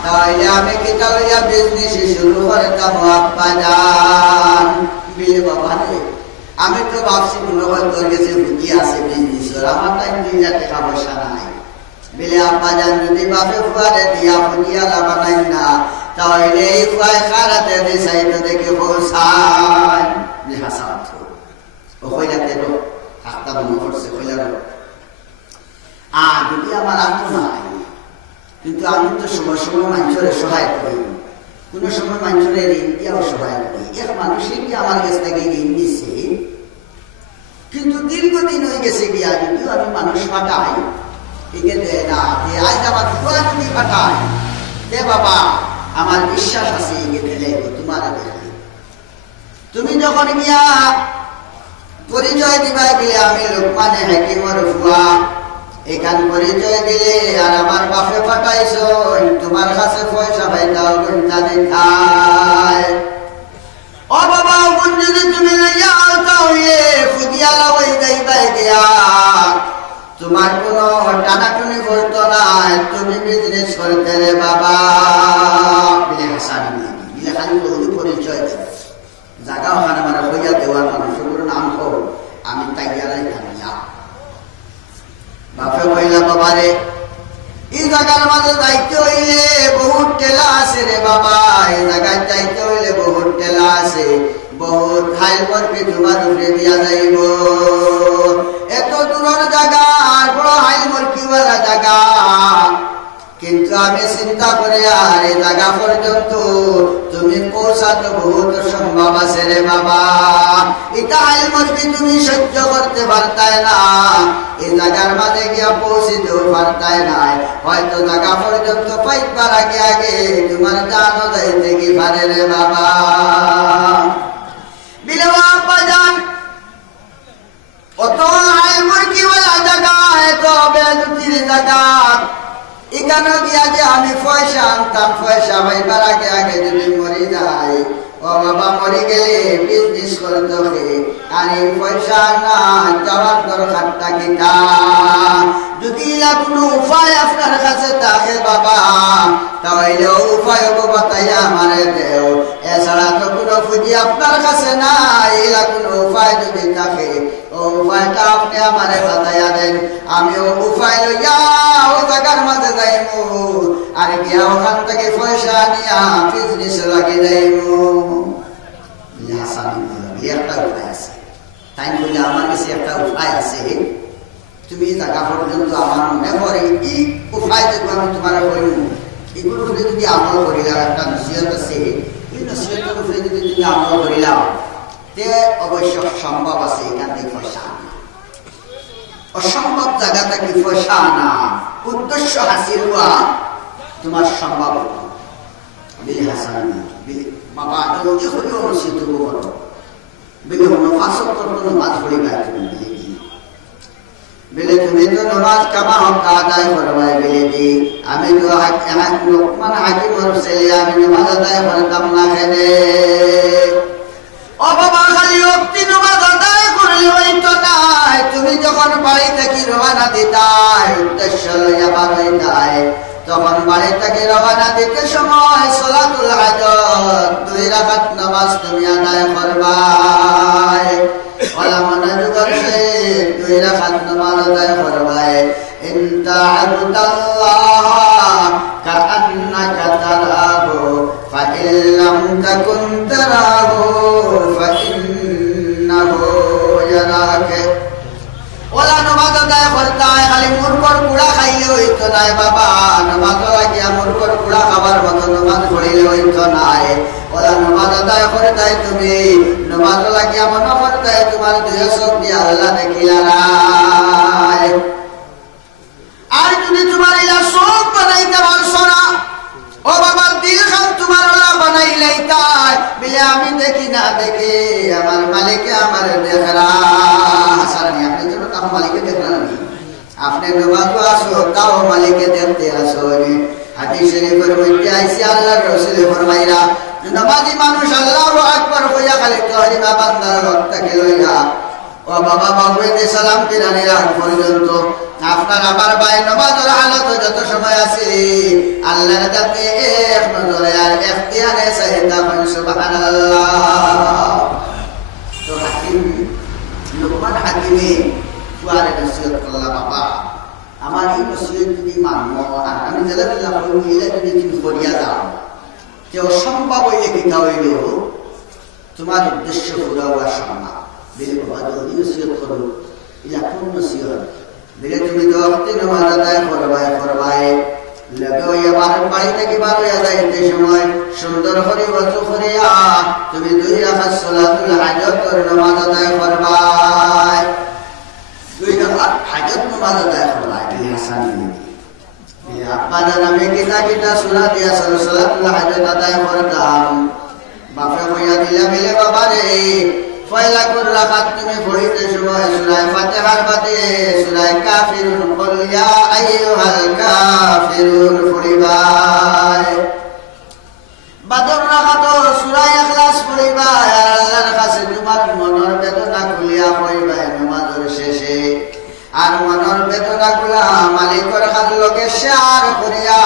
তাহলে আমি কিতা লইয়া বিজনেস শুরু করতাম আব্বা যান বিলে বাবা রে আমি তো ভাবছি মনে হয় তোর কাছে বুদ্ধি আছে বিজনেস আমার টাইম 2,000 টাকা পয়সা নাই বিলে আব্বা যান যদি বাপে ফুয়ারে দিয়া ফুটিয়ালা বানাই না তাহলে এই ফুয়ায় খারাতে দিশাই তো দেখে বলছাই যে হাসান ও কইলাতে রো হাতটা মনে করছে কইলার যদি আমার আত্ম নাই কিন্তু আমি তো সময় সময় মানুষের সহায় করি কোন সময় মানুষের ঋণ দিয়েও সহায় করি এক মানুষের কি আমার কাছ থেকে ঋণ দিচ্ছে কিন্তু দীর্ঘদিন হয়ে গেছে গিয়া যদিও আমি মানুষ পাঠাই একে দেয় না যে আজ আমার ফুয়া যদি পাঠাই দে বাবা আমার বিশ্বাস আছে একে দিলে তোমার দেখলে তুমি যখন গিয়া পরিচয় দিবা গিয়ে আমি লোকমানে হাকিমর ফুয়া এখান পরিচয় দিলে আর আমার বাপে পাঠাইছ তোমার কাছে পয়সা পাইতাও ঘন্টা দেখায় ও বাবা বোন যদি তুমি লইয়া তাহলে ফুদিয়ালা হয়ে যাইবা গিয়া তোমার কোনো টানাটুনি করতো না তুমি বিজনেস করতে রে বাবা বিলে হাসানি বিলে খালি পরিচয় দেবে জায়গা ওখানে মানে হইয়া দেওয়ার মানুষগুলোর নাম হোক আমি তাইয়ারাই খানিয়া বাপে কইলা বাবারে এই জায়গার মাঝে যাইতে হইলে বহুত টেলা আছে রে বাবা এই জায়গায় যাইতে হইলে বহুত টেলা আছে বহুত খাইল করবে তোমার উপরে দিয়া যাইব এত দূরের জায়গা আর বড় হাইল মরকিওয়ালা জায়গা কিন্তু আমি চিন্তা করে আর এই জায়গা পর্যন্ত তুমি পৌঁছাতে বহুত সম্ভব আছে রে বাবা এটা হাইল মরকি তুমি সহ্য করতে পারতায় না এই জায়গার মাঝে গিয়া পৌঁছিতেও পারতায় না হয়তো জায়গা পর্যন্ত পাইবার আগে আগে তোমার জানো যাইতে কি পারে রে বাবা বিলেওয়া আব্বা যান অত হাইল মরকিওয়ালা জায়গা এত বেদুতির জায়গা এখানে গিয়া যে আমি পয়সা আনতাম পয়সা পাইবার আগে আগে যদি মরে যাই ও বাবা মরে গেলে বিজনেস করতে হবে আর এই পয়সা না যাওয়ার দরকারটা কি যদি কোনো উপায় আপনার কাছে থাকে বাবা তাহলে উপায় বাতাইয়া আমারে দেও এছাড়া তো কোনো পুঁজি আপনার কাছে নাই এলা কোনো উপায় যদি থাকে ও উপায়টা আপনি আমারে বাতাইয়া দেন আমি ও উপায় লইয়া ও জায়গার মাঝে যাইমু আর গিয়া ওখান থেকে পয়সা নিয়া বিজনেস লাগে যাইমু একটা উপায় আছে তাই বলে আমার কাছে একটা উপায় আছে তুমি জায়গা পর্যন্ত আমার মনে করে কি উপায় দেখবো আমি তোমার বলবো এগুলো যদি আমল করিলাম একটা নসিহত আছে এই নসিহতের উপরে যদি তুমি আমল করিলাম তে অবশ্য সম্ভব আছে এখান থেকে পয়সা আনা অসম্ভব জায়গা থেকে পয়সা আনা উদ্দেশ্য হাসিল হওয়া তোমার সম্ভব বিলি হাসান বিলি বাবা জলদি করে অনুষ্ঠিত করো বিলি ফাঁসক করতো নামাজ পড়িবা তুমি বিলি বিলে তুমি তো নামাজ কামা হক আদায় করবাই বিলে দি আমি তো লোকমান হাকিমর ছেলে আমি নামাজ আদায় করতাম না খেলে ও বাবা খালি অক্তি নামাজ আদায় করলে হইতো না তুমি যখন বাড়ি থেকে রওনা দিতাই উদ্দেশ্য লইয়া বার হইতাই তখন বাড়ি থেকে রওনা দিতে সময় সালাতুল হাজত 2 রাকাত নামাজ তুমি আদায় করবাই ওলা মনোযোগের সহিত 2 রাকাত নামাজ আদায় করবাই ইনতা আবুদাল্লাহ কাআন্নাকা তারাহু ফা ইল্লাম তাকুন তারাহু ফা ইন্নাহু ইয়ারাকা ওলা নামাজ আদায় করতাই খালি মুরগর কুড়া খাইলে হইতো না বাবা নামাজ লাগিয়া মুরগর কুড়া খাবার মতো নামাজ পড়িলে হইলে হইতো নাই ওলা নামাজ আদায় করতাই তুমি নামাজ লাগিয়া মনে করতাই তোমার দুই চোখ দিয়ে আল্লাহ দেখিলা নাই আর যদি তোমার ইলা চোখ বানাইতে পারছো না ও বাবা দিল খান তোমার ওলা বানাইলাই তাই বলে আমি দেখি না দেখি আমার মালিকে আমার দেখরা হাসানি আপনি তো তাও মালিকে দেখরা না আপনি নামাজও আসো তাও মালিকে দেখতে আসো হাদিস শরীফের মধ্যে আইসি আল্লাহর রাসূল ফরমাইরা নামাজি মানুষ আল্লাহু আকবার কইয়া খালি তহরিমা বান্দার রক্তকে লইয়া ও বাবা বাবুয়ে সালাম পিরানির আগ পর্যন্ত আপনার আমার ভাই নামাজের হালত যত সময় আছে আল্লাহর কাছে এক নজরে আর ইখতিয়ারে সাইদা সুবহানাল্লাহ তো হাকিম লোকমান হাকিমে ফুয়ারে নসিহত করলা বাবা আমার এই নসিহত যদি মানো আর আমি জেলাবিল্লাহ কইলে যদি তুমি করিয়া যাও যে অসম্ভব হইলে কি হইল তোমার উদ্দেশ্য পুরা হওয়া সম্ভব বেলে বাবা যদি নসিহত করো ইলা কোন নসিহত বেলে তুমি তো আপনি নামাজ আদায় করবাই লাগে আমার বাড়ি থেকে বারো যাইতে সময় সুন্দর করে ওযু করিয়া তুমি দুই রাকাত সালাতুল হাজতের নামাজ আদায় করবাই দুই রাকাত হাজত নামাজ আদায় করবাই এই হাসানি আপনারা নামে কিতা সূরা দিয়া সালাতুল হাজত আদায় করতাম বাপে কইয়া দিলা বেলে বাবা রে পয়লা কোন রাকাত তুমি পড়িতে সময় সূরা ফাতিহার বাদে সূরা কাফিরুন কুল ইয়া আইয়ুহাল কাফিরুন পড়িবাই বাদর রাকাত সূরা ইখলাস পড়িবাই আর আল্লাহর কাছে তোমার মনের বেদনা খুলিয়া কইবাই নামাজের শেষে আর মনের বেদনা গুলা মালিকের হাত লগে শেয়ার করিয়া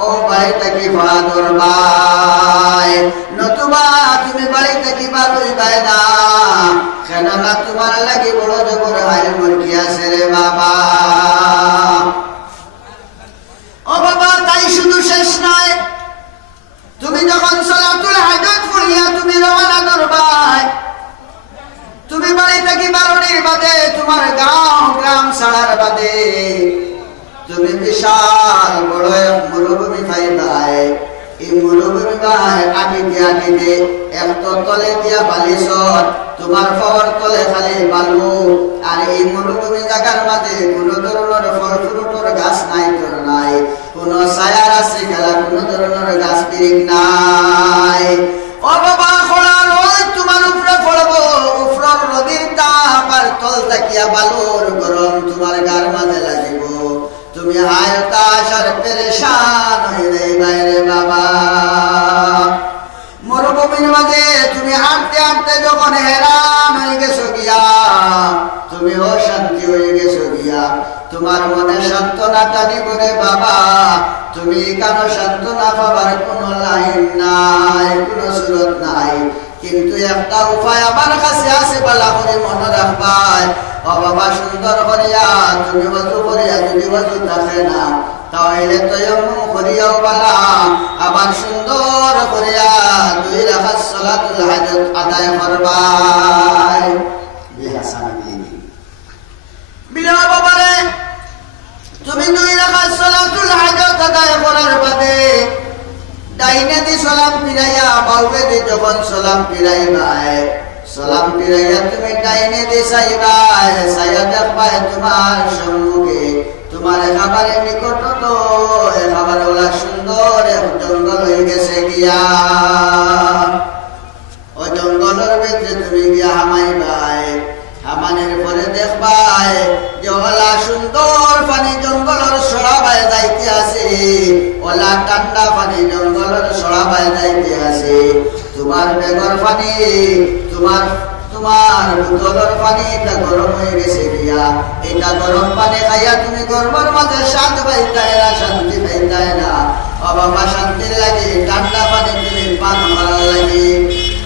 ও বাড়িতে কি ভাড়া ধরবাই নতুবা তুমি বাড়িতে কি বাড়াইবাই না কেননা তোমার লাগি বড় জবর হাই মুরগি আছে রে বাবা ও বাবা তাই শুধু শেষ নয় তুমি যখন সালাতুল হাজত পড়িয়া তুমি রওনা ধরবাই তুমি বাড়িতে কি বারোনির বাদে তোমার গ্রাম ছাড়ার বাদে তুমি বিশাল বড় এক মরুভূমি পাইবাই এই মরুভূমি ভাই আটিতে এত তলে দিয়া বালিশর তোমার পাওয়ার তলে খালি বালু আর এই মরুভূমি জায়গার মাঝে কোনো ধরনের ফল ফ্রুটের গাছ নাই তোর নাই কোনো ছায়ার আছে খেলা কোনো ধরনের গাছ পিরিক নাই ও বাবা খোলা রোদ তোমার উপরে পড়বো উফরর নদীর তাপ আর তল তাকিয়া বালুর গরম তোমার গার মাঝে লাগিব তুমি হায়তাশ আর পেরেশান হইলে বাইরে বাবা মরুভূমির মাঝে তুমি হাঁটতে হাঁটতে যখন হেরান হয়ে গেছো গিয়া তুমি অশান্তি হয়ে গেছো গিয়া তোমার মনে সান্ত্বনাটা নিব রে বাবা তুমি কেন সান্ত্বনা পাবার কোনো লাইন নাই কোনো সুরত নাই কিন্তু একটা উপায় আমার কাছে আছে বলা করে মনে রাখবাই ও বাবা সুন্দর করিয়া তুমি ওযু করিয়া যদি ওযু থাকে না তাহলে তায়াম্মুম করিয়াও বলা আবার সুন্দর করিয়া দুই রাকাত সালাতুল হাজত আদায় করবাই বিহাসানি বিলা বাবা রে তুমি দুই রাকাত সালাতুল হাজত আদায় করার বাদে ডাইনে দি সালাম ফিরাইয়া বাউবে দি যখন সালাম ফিরাইবাই সালাম ফিরাইয়া তুমি ডাইনে দি চাইবাই চাইয়া দেখবাই তোমার সম্মুখে তোমার খাবারের নিকট তো খাবার ওলা সুন্দর এক জঙ্গল হয়ে গেছে গিয়া ও জঙ্গলের ভিতরে তুমি গিয়া হামাইবাই হামানের পরে দেখবাই যে ওলা সুন্দর পানি জঙ্গলের সরাবাই যাইতে আছে ওলা ঠান্ডা পানি জঙ্গলের সরাবাই যাইতে আছে তোমার বেগর পানি তোমার বোতলের পানি এটা গরম হয়ে গেছে গিয়া এটা গরম পানি খাইয়া তুমি গরমের মাঝে স্বাদ পাইতাই না শান্তি পাইতাই না ও বাবা শান্তির লাগে ঠান্ডা পানি তুমি পান করার লাগে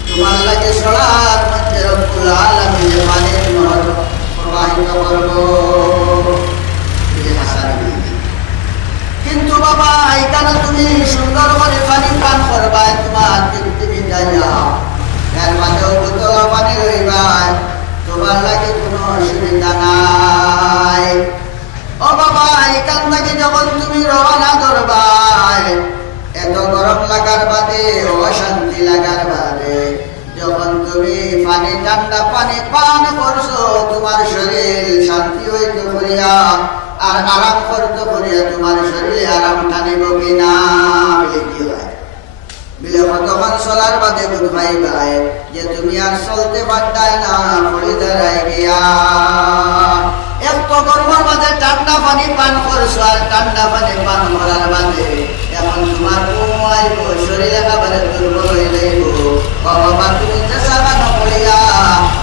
তোমার লাগে সরার মধ্যে রব্বুল আলামিন পানির নহর প্রবাহিত করবো কিন্তু বাবা এখানে তুমি সুন্দর করে পানি পান করবা তোমার তুমি যাইয়া এর মাঝেও বোতল পানি রইবাই তোমার লাগে কোনো অসুবিধা নাই ও বাবা এখান থেকে যখন তুমি রওনা ধরবাই এত গরম লাগার ঠান্ডা পানি পান করছো তোমার শরীর শান্তি হইতে করিয়া আর আরাম করতে করিয়া তোমার শরীরে আরাম টানিব কিনা বলে কি হয় বিলে কতক্ষণ চলার বাদে বুঝ ভাই যে তুমি আর চলতে পারতাই না পড়ে দাঁড়াই গিয়া এত গরমের মাঝে ঠান্ডা পানি পান করছো আর ঠান্ডা পানি পান করার বাদে এখন তোমার ঘুমাইব শরীর একেবারে দুর্বল হয়ে যাইব বাবা তুমি যে সাবানো করিয়া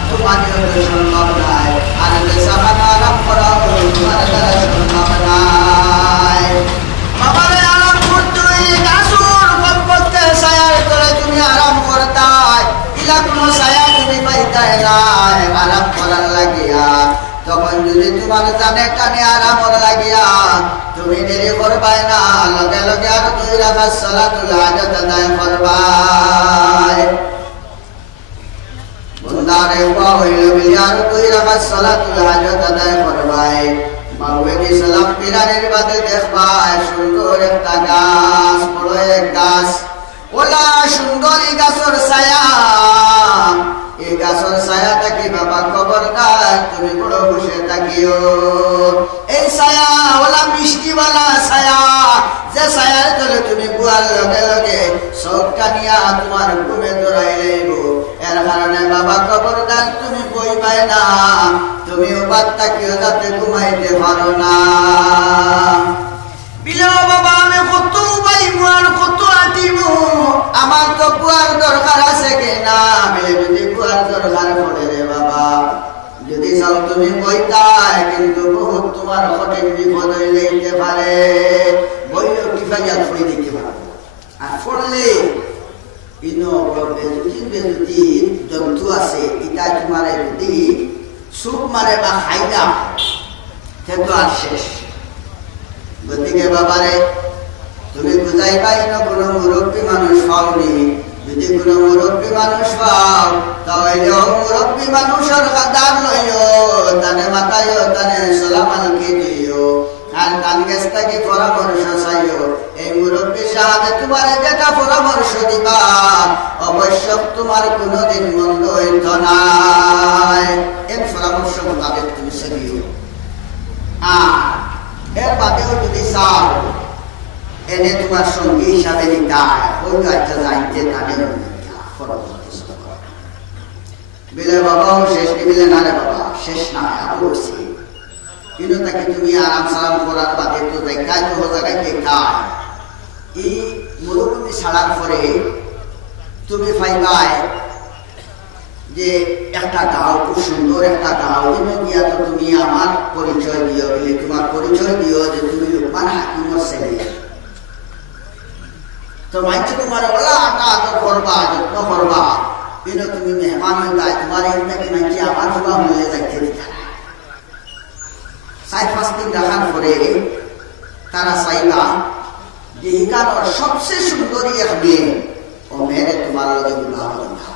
তোমার সম্ভব নাই আর যে সাবানো আরাম করা তোমার দ্বারা সম্ভব নাই বাবারে আরাম করতে গাছুর করতে ছায়ার করে তুমি আরাম করতাই ইলা কোনো ছায়া তুমি পাইতাই নাই আরাম করার লাগিয়া তখন যদি তোমার জানে টানে আরামর লাগিয়া তুমি দেরি করবাই না লগে লগে আর 2 রাকাত সালাতুল হাজাত আদায় করবাই বন্দারে ওয়া হইল বিয়ার 2 রাকাত সালাতুল হাজাত আদায় করবাই মাওয়েদি সালাম পিরানের বাদে দেখবাই সুন্দর একটা গাছ বড় এক গাছ ওলা সুন্দরী গাছের ছায়া এই গাছের ছায়াটা কি বাবা খবরদার তুমি বড় বসে থাকিও এই ছায়া ওলা মিষ্টিওয়ালা ছায়া যে ছায়ার তলে তুমি গুয়ার লগে লগে সব কানিয়া তোমার ঘুমে দৌড়াই লইব এর কারণে বাবা খবরদার তুমি বইবাই না তুমি ওবার তাকিও যাতে ঘুমাইতে পারো না বিলে বাবা আমি কত বাইবো আর কত আটিব আমার তো গুয়ার দরকার আছে কিনা বিলে যদি গুয়ার দরকার পড়ে রে বাবা যদি সব তুমি বইতাই কিন্তু বহুত তোমার কঠিন বিপদ হয়ে যাইতে পারে বইলেও কি ভাইয়া ফড়ি দিতে পারবো আর ফড়লে বেজুতি জন্তু আছে এটা তোমার যদি সুখ মারে বা খাইলা সে তো আর শেষ গতিকে বাবারে তুমি বুঝাই পাই না কোনো মুরব্বী মানুষ পাওনি যদি কোনো মুরব্বী মানুষ পাও তাহলে মুরব্বী মানুষের কাদার লইও তানে মাথায়ও তানে সালামালকে দিও আর তান গেস্তাকে পরামর্শ চাইও এই মুরব্বী সাহেব তোমার যেটা পরামর্শ দিবা অবশ্য তোমার কোনোদিন মন্দ হইত নাই এর পরামর্শ মোতাবেক তুমি চলিও আর এর বাদেও যদি চাও এনে তোমার সঙ্গী হিসাবে নিতায় ওই একটা যাইতে তাদের বিলে বাবাও শেষ বিলে না রে বাবা শেষ না বলছি কিন্তু তাকে তুমি আরাম সারাম করার বাদে তো দেখায় তো জায়গায় দেখায় এই মরুভূমি ছাড়ার পরে তুমি পাইবাই যে একটা গাঁও খুব সুন্দর একটা গাঁও যেন গিয়া তো তুমি আমার পরিচয় দিও বলে তোমার পরিচয় দিও যে তুমি লোকমান হাকিমের ছেলে তো মাইছে তোমার ওলা আটা আদর করবা যত্ন করবা কিন্তু তুমি মেহমান হয়ে যায় তোমার এইটাকে মাইছে আমার তোমার মনে যাইতে দিতে 4-5 দিন রাখার পরে তারা চাইবা যে এখানোর সবচেয়ে সুন্দরী এক মেয়ে ও মেয়েরে তোমার লগে বিবাহ করবা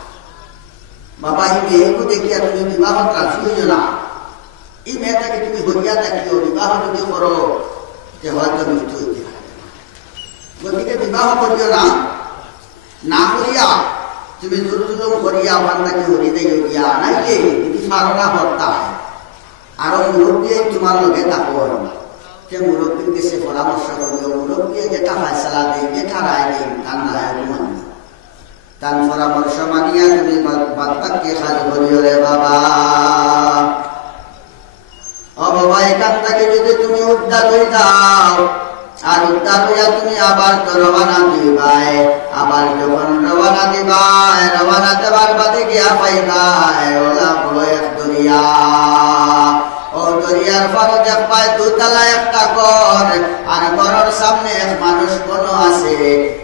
বাবা এই মেয়েকে দেখিয়া তুমি বিবাহ রাজি হইও না এই মেয়েটাকে তুমি হইয়া দেখিও বিবাহ যদি করো যে হয়তো মৃত্যু হইতে পারে গতিকে বিবাহ করিও না না করিয়া তুমি জোর করিয়া বান্দাকে হরি দেয় গিয়া নাইলে যদি পারো না হত্যা আরো মুরব্বী তোমার লগে থাকো যে মুরব্বীর কাছে পরামর্শ করিও মুরব্বী যেটা ফায়সালা দেয় যেটা রায় দেয় তার রায় মানি তার পরামর্শ মানিয়া তুমি বাচ্চাকে কাজ করিও রে বাবা ও বাবা এখান থেকে যদি তুমি উদ্ধার হয়ে যাও আর উদ্ধার হইয়া তুমি আবার তো রওনা দিবাই আবার যখন রওনা দিবাই রওনা দেবার বাদে গিয়া পাইবাই ওলা বড় এক দরিয়া ও দরিয়ার পাড়ে দেখবাই দুতলা একটা ঘর আর ঘরের সামনে এক মানুষ কোনো আছে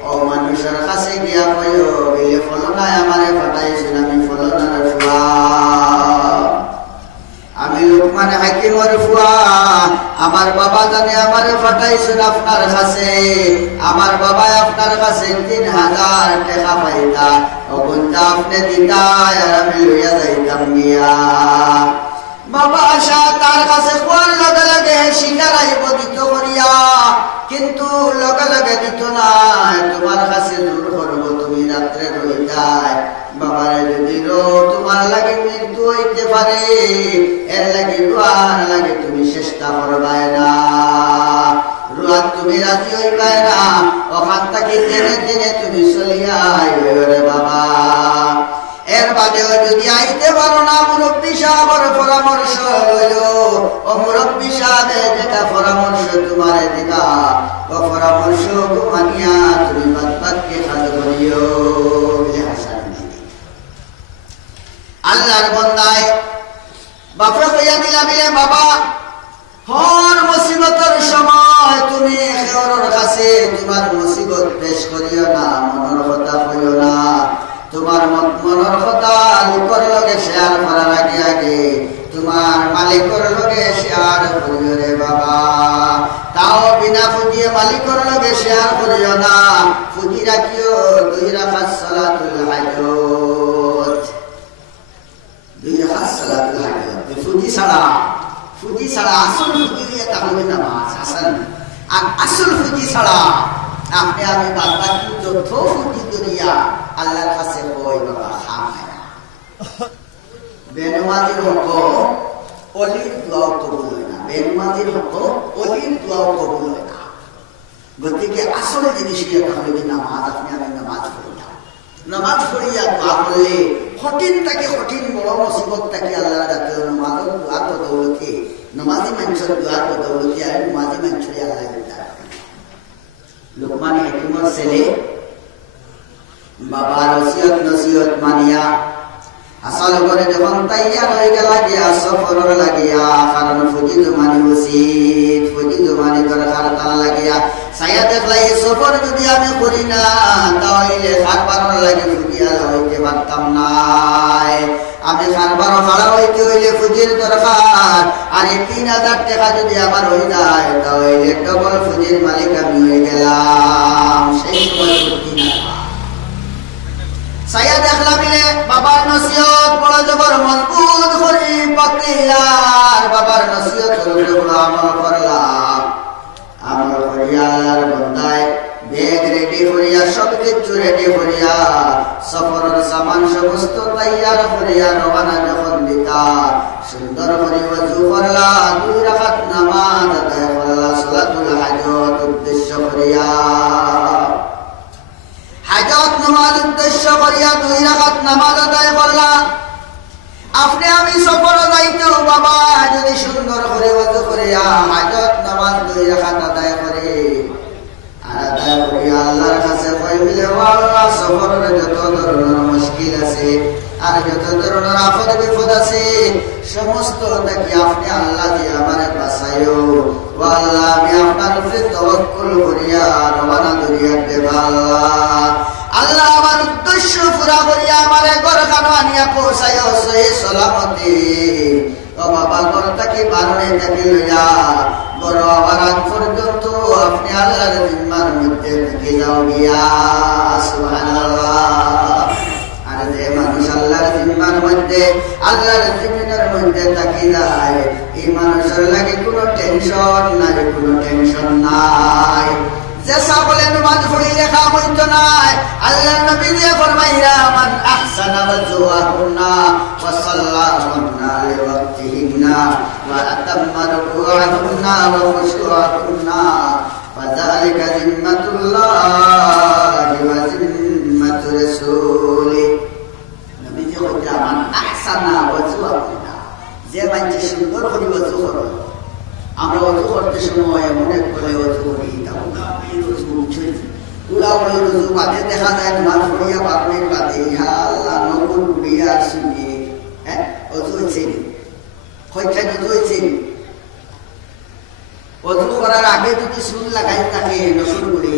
ও মানুষের কাছে গিয়া কইও বিলে ফলনায় আমারে পাঠাইছেন আমি ফলনার ফুয়া আমি লোকমান হাকিমের ফুয়া আমার বাবা জানে আমারে পাঠাইছেন আপনার কাছে আমার বাবা আপনার কাছে 3000 টাকা পাইতা ওগুনটা আপনি দিতাই আর আমি লইয়া যাইতাম গিয়া বাবা আশা তার কাছে কোন লগে লগে শিকার আইব দিত করিয়া কিন্তু লগে লগে দিত না তোমার কাছে দূর করবো তুমি রাত্রে রইতাই বাবারে যদি রো তোমার লাগে চেষ্টা করবাই না, রুয়াত তুমি রাজি হইবাই না, ওখান থেকে জেনে জেনে তুমি চলিয়াই রে বাবা। এর বাদেও যদি আইতে পারো না, মুরব্বী সাহেবের পরামর্শ লইল, ও মুরব্বী সাহেবে যেটা পরামর্শ তোমারে দিবা, ও পরামর্শ মানিয়া তুমি বাদবাদকে কাজ করিও। আল্লাহর বন্দায় বাপরে কইয়া দিলামিলে বাবা, হর মুসিবতের সময় তুমি খেওরের কাছে তোমার মুসিবত পেশ করিও না, মনের কথা কইও না। তোমার মনের কথা লোকের লগে শেয়ার করার আগে আগে তোমার মালিকের লগে শেয়ার করিও রে বাবা। তাও বিনা ফুজিয়ে মালিকের লগে শেয়ার করিও না, ফুজি রাখিও 2 রাকাত সালাতুল হাজত, 2 রাকাত সালাতুল হাজত। ফুজি ছাড়া আসল ফুজি এটা হবে নামাজ হাসান। আর আসল ফুজি ছাড়া আপনি আমি বাবা কি যত ফুজি করিয়া আল্লাহর কাছে কই বাবা খায় না। বেনমাজির হক অলির দোয়া কবুল হয় না, বেনমাজির হক অলির দোয়া কবুল হয় না। গতিকে আসল জিনিস কি এটা হবে নামাজ। আপনি আমি নামাজ পড়ি না, নামাজ পড়িয়া দোয়া করলে কঠিন থেকে কঠিন বড় মুসিবত থেকে আল্লাহ রাতে নামাজের দোয়ার বদৌলতে, নামাজি মানুষের দোয়ার বদৌলতে আর নামাজি মানুষের আল্লাহ উদ্ধার করে। লোকমান হাকিমের ছেলে বাবার ওসিয়ত নসিহত মানিয়া আসল করে যখন তাইয়ার হয়ে গেল গিয়া সফরের লাগিয়া, কারণ ফুজি জমানি উচিত, ফুজি জমানি দরকার তার লাগিয়া সাইয়া দেখলা এই সফর যদি আমি করি না তাহলে খারবারের লাগে ফুজিয়া হইতে পারতাম নাই। আমি খারবার ভাড়া হইতে হইলে ফুজির দরকার, আর এই 3000 টাকা যদি আমার হয়ে যায় তাহলে ডবল ফুজির মালিক আমি হয়ে গেলাম। সেই সময় ফুজি না সাইয়া দেখলা মিলে বাবার নসিহত বড় জবর মজবুত করি পাকিলার, বাবার নসিহত করে বড় আমল করলাম। আমল করিয়ার বন্দায় বেগ রেডি করিয়া সব কিছু রেডি করিয়া সফরের সামান সমস্ত তৈয়ার করিয়া রওনা যখন দিতা, সুন্দর করে ওযু করলা, 2 রাকাত নামাজ আদায় করলা সালাতুল হাজত উদ্দেশ্য করিয়া। হাজত নামাজ উদ্দেশ্য করিয়া 2 রাকাত নামাজ আদায় করলা। আপনি আমি সফর যাইতো বাবা যদি সুন্দর করে ওযু করিয়া হাজত নামাজ 2 রাকাত আদায় করে, আর আদায় করিয়া আল্লাহর কাছে কইলে আল্লাহ সফরের যত ধরনের মুশকিল আছে আর যত ধরনের আফত বিপদ আছে সমস্ত দেখি আপনি আল্লাহ দিয়ে আমারে বাঁচাইও। ও আল্লাহ আমি আপনার উপরে তাওয়াক্কুল করিয়া রওনা করিয়া দেব। আল্লাহ আমার উদ্দেশ্য পুরা করিয়া আমারে ঘরখানা আনিয়া পৌঁছাইও সহি সালামতে। ও বাবা ঘর থেকে বারণে থেকে লইয়া বড় আবার আগ পর্যন্ত আপনি আল্লাহর জিম্মার মধ্যে থেকে যাও গিয়া। সুবহানাল্লাহ। আর যে মানুষ আল্লাহর জিম্মার মধ্যে আল্লাহর জিমিনের মধ্যে থাকি যায় এই মানুষের লাগে কোনো টেনশন নাই, কোনো টেনশন নাই। যে সকলে নামাজ পড়িলে কাম হইত নাই, আল্লাহর নবী দিয়ে ফরমাইরা মান আহসানা ওয়াজুহুন্না ওয়া সাল্লাহুন্না লিওয়াক্তিহিন্না ওয়া আতাম্মা রুকুআহুন্না ওয়া খুশুআহুন্না ফাযালিকা জিম্মাতুল্লাহি ওয়া জিম্মাতু রাসূলি। নবী যে কইরা মান আহসানা ওয়াজুহুন্না, যে মানে সুন্দর করে ওযু করে। আমরা ওযু করতে সময় মনে করে ওযু করি বাদে দেখা যায় নামাজ পড়িয়া বাপের বাদে আল্লাহ নকুল বিয়ার শুনে অজু হয়েছে কয়েকটা অজু হয়েছে। অজু করার আগে যদি চুল লাগাই থাকে নতুন করে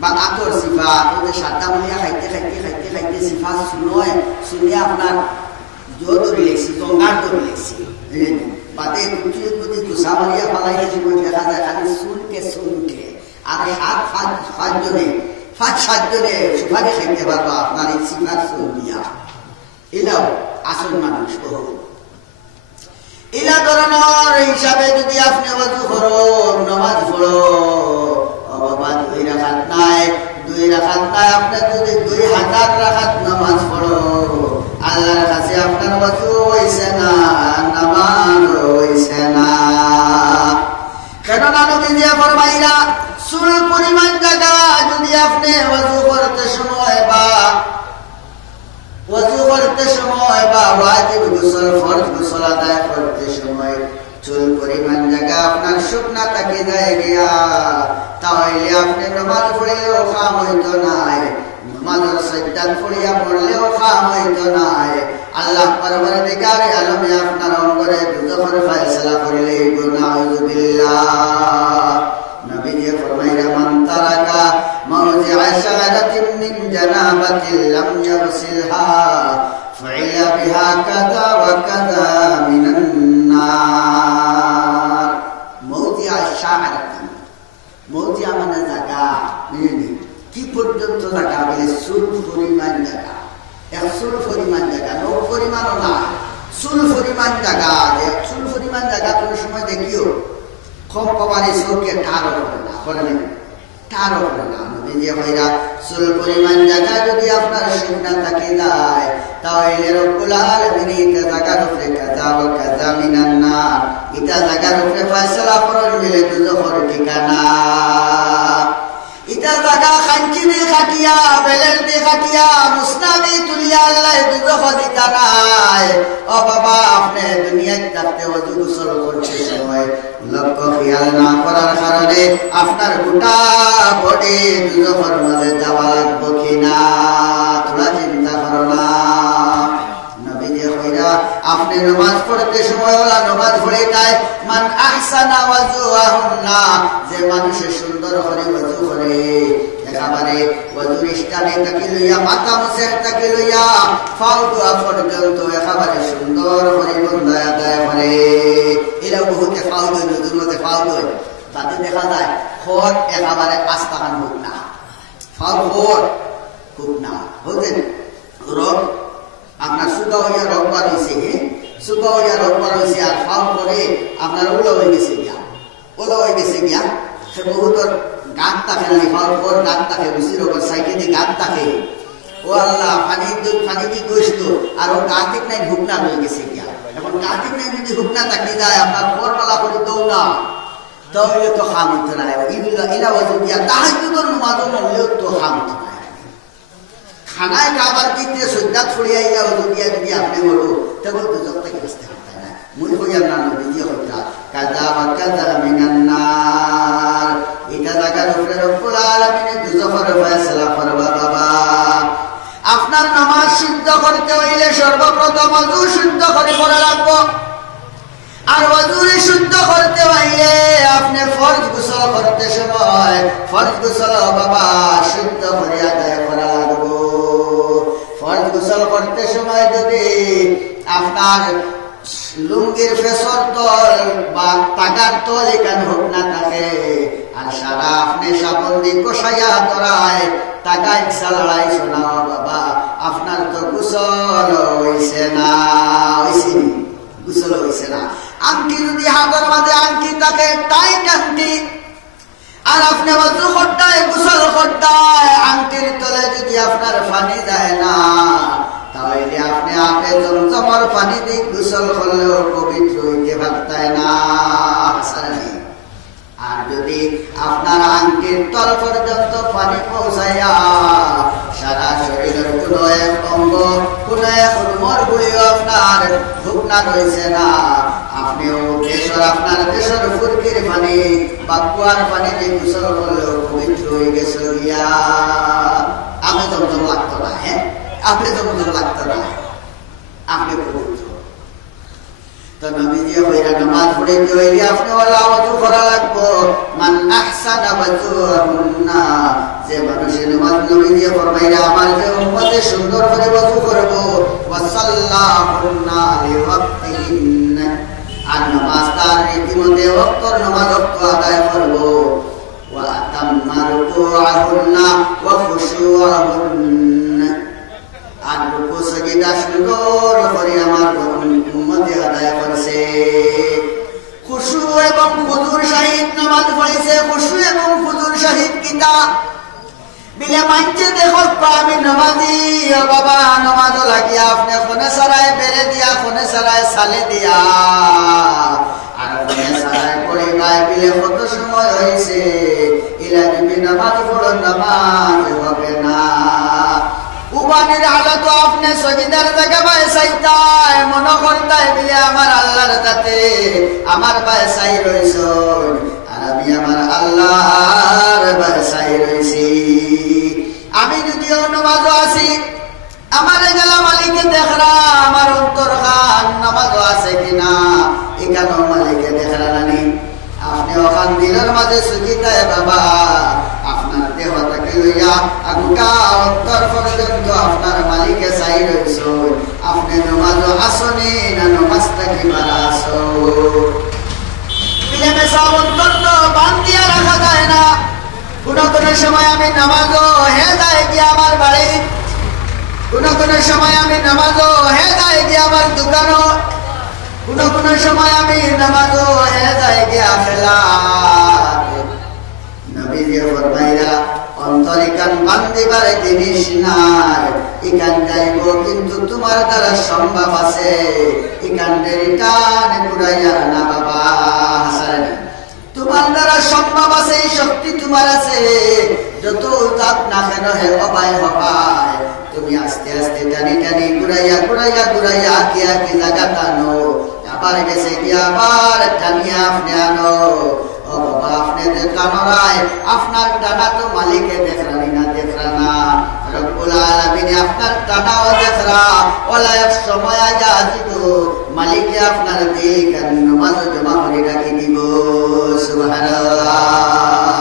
বা আতর সিফা ওদের সাদা মলিয়া খাইতে খাইতে খাইতে খাইতে সিফা শুনয় শুনে আপনার জো ধরে লেগছি জঙ্গার ধরে লেগছি বাদে যদি তুষা মারিয়া পালাই দেখা যায় খালি শুনকে শুনকে। আর 5-7 জনে সুপারি খাইতে পারবো আপনার এই সিফার চুল দিয়া। এলাও আসল মানুষ এলা ধরনের হিসাবে যদি আপনি ওযু করো নামাজ পড়ো, বাবা 2 রাকাত নাই, 2 রাকাত নাই, আপনি যদি 2000 রাকাত নামাজ পড়ো আল্লাহর কাছে আপনার ওযু হইছে না, নামাজ হইছে না। যে ফরমাইরা চুল পরিমাণ জায়গা যদি আপনি ওযু করতে সময় বা ওয়াজিব গোসল ফরজ গোসল আদায় করতে সময় চুল পরিমাণ জায়গা আপনার শুকনা থাকে যায় গিয়া, তাহলে আপনি নামাজ পড়লেও কাম হইতো নাই, নামাজের সাজদা পড়িয়া পড়লেও কাম হইতো নাই। আল্লাহ পরবর্তীকার আলমে আপনার অঙ্গরে দুজখের ফয়সালা করিলে নাউযুবিল্লাহ। নবীজি ফরমাইলেন মান তারাকা মাওজিআ শারাতিন মিন জানাবাতিন লাম ইয়াগসিলহা ফাইলা বিহা কাযা ওয়া কাযা মিনান নার। মাওজিআ শারাতিন, মাওজিআ মানে জায়গা, কি পর্যন্ত জায়গা বলে চুল পরিমাণ জায়গা, চুল পরিমাণ জায়গা, নখ পরিমাণও না, চুল পরিমাণ জায়গা। যে চুল পরিমাণ জায়গা কোন সময় দেখিও কম কমারে চোখে টারও করে না, করে না, টারও করে না। নবীজি কইরা চুল পরিমাণ জায়গা যদি আপনার শুকনা থাকে যায়, তাহলে রব্বুল আলামিন ইটা জায়গার উপরে কাযা ওয়া কাযা মিনান নার, ইটা জায়গার উপরে ফয়সালা করেন মিলে দুজখের ঠিকানা। ইটা জায়গা খাঞ্চি দিয়ে খাটিয়া, বেলের দিয়ে খাটিয়া, মুসনাদি তুলিয়া আল্লাহ দুজখ দিতা নাই। ও বাবা, আপনি দুনিয়ায় থাকতে ওযু গোসল করতে সময় লক্ষ্য খেয়াল না করার কারণে আপনার গোটা বডি দুজখের মাঝে যাওয়া লাগবে কিনা তোমরা চিন্তা করো না। নবীজি কইরা আপনি নামাজ পড়তে সময় ওলা নামাজ পড়ে যায় মান আহসানা ওয়াজুহুন্না, যে মানুষের সুন্দর করে ওযু করে, একেবারে ওযুর স্টানে থেকে লইয়া মাথা মুছে থেকে লইয়া ফাউ দোয়া পর্যন্ত একেবারে সুন্দর করে বন্দায় আদায় করে। এরা বহুতে ফাউ দই, নদীর মধ্যে ফাউ দই, তাতে দেখা যায় খোর একেবারে আস্তাকান হোক না, ফাউ খোর হোক না, বুঝলেন? রোগ আপনার সুগা হইয়া রোগ বার হয়েছে, সুগা হইয়া রোগ বার হয়েছে, আর ফাউ করে আপনার ওলো হয়ে গেছে গিয়া, ওলো হয়ে গেছে গিয়া। সে বহুতর গান থাকে না, ফাউ খোর গান থাকে, বুঝির ওপর সাইডে দিয়ে গান থাকে। ও আল্লাহ, পানি কি গোস্ত আর ও গাতিক নাই ঢুকনা হয়ে গেছে গিয়া। এখন গাতিক নাই যদি ঢুকনা থাকি যায়, আপনার খোরবেলা করে দৌড়া, তাহলে তো খাম হইতে নাই। এরা ওযু দিয়া তাহাজ্জুদের নামাজও পড়লেও তো খাম হইতে নাই। খানায় খাবার দিতে সজ্জাত ছড়িয়ে আইয়া ওযু দিয়া যদি আপনি বলো, তখন তো যত থেকে বাঁচতে পারতেন না। মনে হইয়া না নবীজি হইতা কাযা ওয়া কাযা মিনান নার, এটা জায়গার উপরে রব্বুল আলামিন দুজখের ফয়সালা করবা। বাবা, আপনার নামাজ শুদ্ধ করতে হইলে সর্বপ্রথম ওযু শুদ্ধ করে করা লাগবে। আর ওযুরে শুদ্ধ করতে হইলে আপনি ফরজ গোসল করতে সময় ফরজ গোসল বাবা শুদ্ধ করে আদায় করা লাগবে। ফরজ গোসল করতে সময় যদি আপনার লুঙ্গির ফেসর তল বা টাকার তল এখানে হোক না থাকে, আর সারা আপনি সাবন দিয়ে কষাইয়া ধরায় টাকা ইচ্ছা লড়াই শোনাও বাবা, আপনার তো গোসল হইছে না, হইছে গোসল হইছে না। আংটি যদি হাতের মাঝে আংটি থাকে, টাইট আংটি, আর আপনি ওযু করতায় গোসল করতায় আংটির তলে যদি আপনার পানি যায় না, তাহলে আপনি আপে জমজমার পানি দিয়ে গোসল করলেও পবিত্র হইতে পারতায় না। আর যদি আপনার আংটির তল পর্যন্ত পানি পৌঁছাইয়া সারা শরীরের কোনো এক অঙ্গ, কোনো এক রুমর গুলিও আপনার ঢুকনা রয়েছে না, আপনিও দেশের আপনার দেশের ফুরকির পানি বা কুয়ার পানি দিয়ে গোসল করলেও পবিত্র হয়ে গেছে গিয়া। আপনি জমজম লাগতো না, হ্যাঁ, আপনি জমজম লাগতো না, আপনি পবিত্র। তো নবীজি কইরা নামাজ পড়তে হইলে আপনি ওলা ওযু করা লাগবে। মান আহসানা ওয়াজুহুন্না, যে মানুষের নামাজ নবীজি ফরমাইরা আমার যে উম্মতে সুন্দর করে ওযু করব, ওয়া সাল্লাহুন্না লিওয়াক্তিহিন, আর নামাজ তার রীতিমতে ওয়াক্তর নামাজ ওয়াক্ত আদায় করব। ওয়া আতাম্মা রুকুআহুন্না ওয়া খুশুআহুন্না, আর রুকু সাজদা সুন্দর করে আমার উম্মতে আদায় করছে। খুশু এবং খুজুর সহিত নামাজ পড়েছে। খুশু এবং খুজুর সহিত কিতা বিলে মানছে দেখো আমি নামাজি, ও বাবা নামাজ লাগিয়া আপনি কোনে সারায় বেড়ে দিয়া, কোনে সারায় সালে দিয়া, আর কোনে সারায় পড়ে গায়ে বিলে কত সময় হয়েছে এলা যদি নামাজ পড়ো নামাজ হবে না উবানির হালত আপনি সজিদার জায়গা পায় চাইতায় মনে করতায় বলে আমার আল্লাহর তাতে আমার পায়ে চাই রইছ আর আমি আমার আল্লাহর পায়ে চাই রইছি আমি যদিও নামাজও আছি আমার গেলা মালিকে দেখরা আমার অন্তর খান নামাজও আছে কিনা এখানেও মালিকে দেখরা নানি আপনি ওখান দিনের মাঝে সুখিতায় বাবা আপনার দেহটাকে লইয়া আগুকা অন্তর পর্যন্ত আপনার মালিকে চাই রইছ আপনি নামাজও আসনি না নামাজটাকে মারা আসো মিলেমিশা অন্তর তো বান্ধিয়া রাখা যায় না কোনো কোনো সময় আমি নামাজও হে যায় কি আমার বাড়ি কোনো কোনো সময় আমি নামাজও হে যায় কি আমার দোকানও কোনো কোনো সময় আমি নামাজও হে যায় কি আখেলাত নবীজি ফরমাইরা অন্তরিকান বান্দিবার জিনিস নাই ইকান যাইব কিন্তু তোমার দ্বারা সম্ভব আছে ইকান রিটার্ন ঘুরাইয়া না বাবা হাসান তোমার দ্বারা সম্ভব আছে এই শক্তি তোমার আছে যত জাত না কেন হে অবায় হবায় তুমি আস্তে আস্তে টানি টানি ঘুরাইয়া ঘুরাইয়া ঘুরাইয়া আঁকিয়া কি জায়গা টানো আবার গেছে কি আবার টানিয়া আপনি আনো ও বাবা আপনি যে টানোরায় আপনার টানা তো মালিকে দেখরানি না দেখরানা রব্বুল আলামিন আপনার টানাও দেখরা ওলা এক সময় আজা আসিব মালিকে আপনার দিক আর নামাজ জমা করে রাখি দিব সুবহানাল্লাহ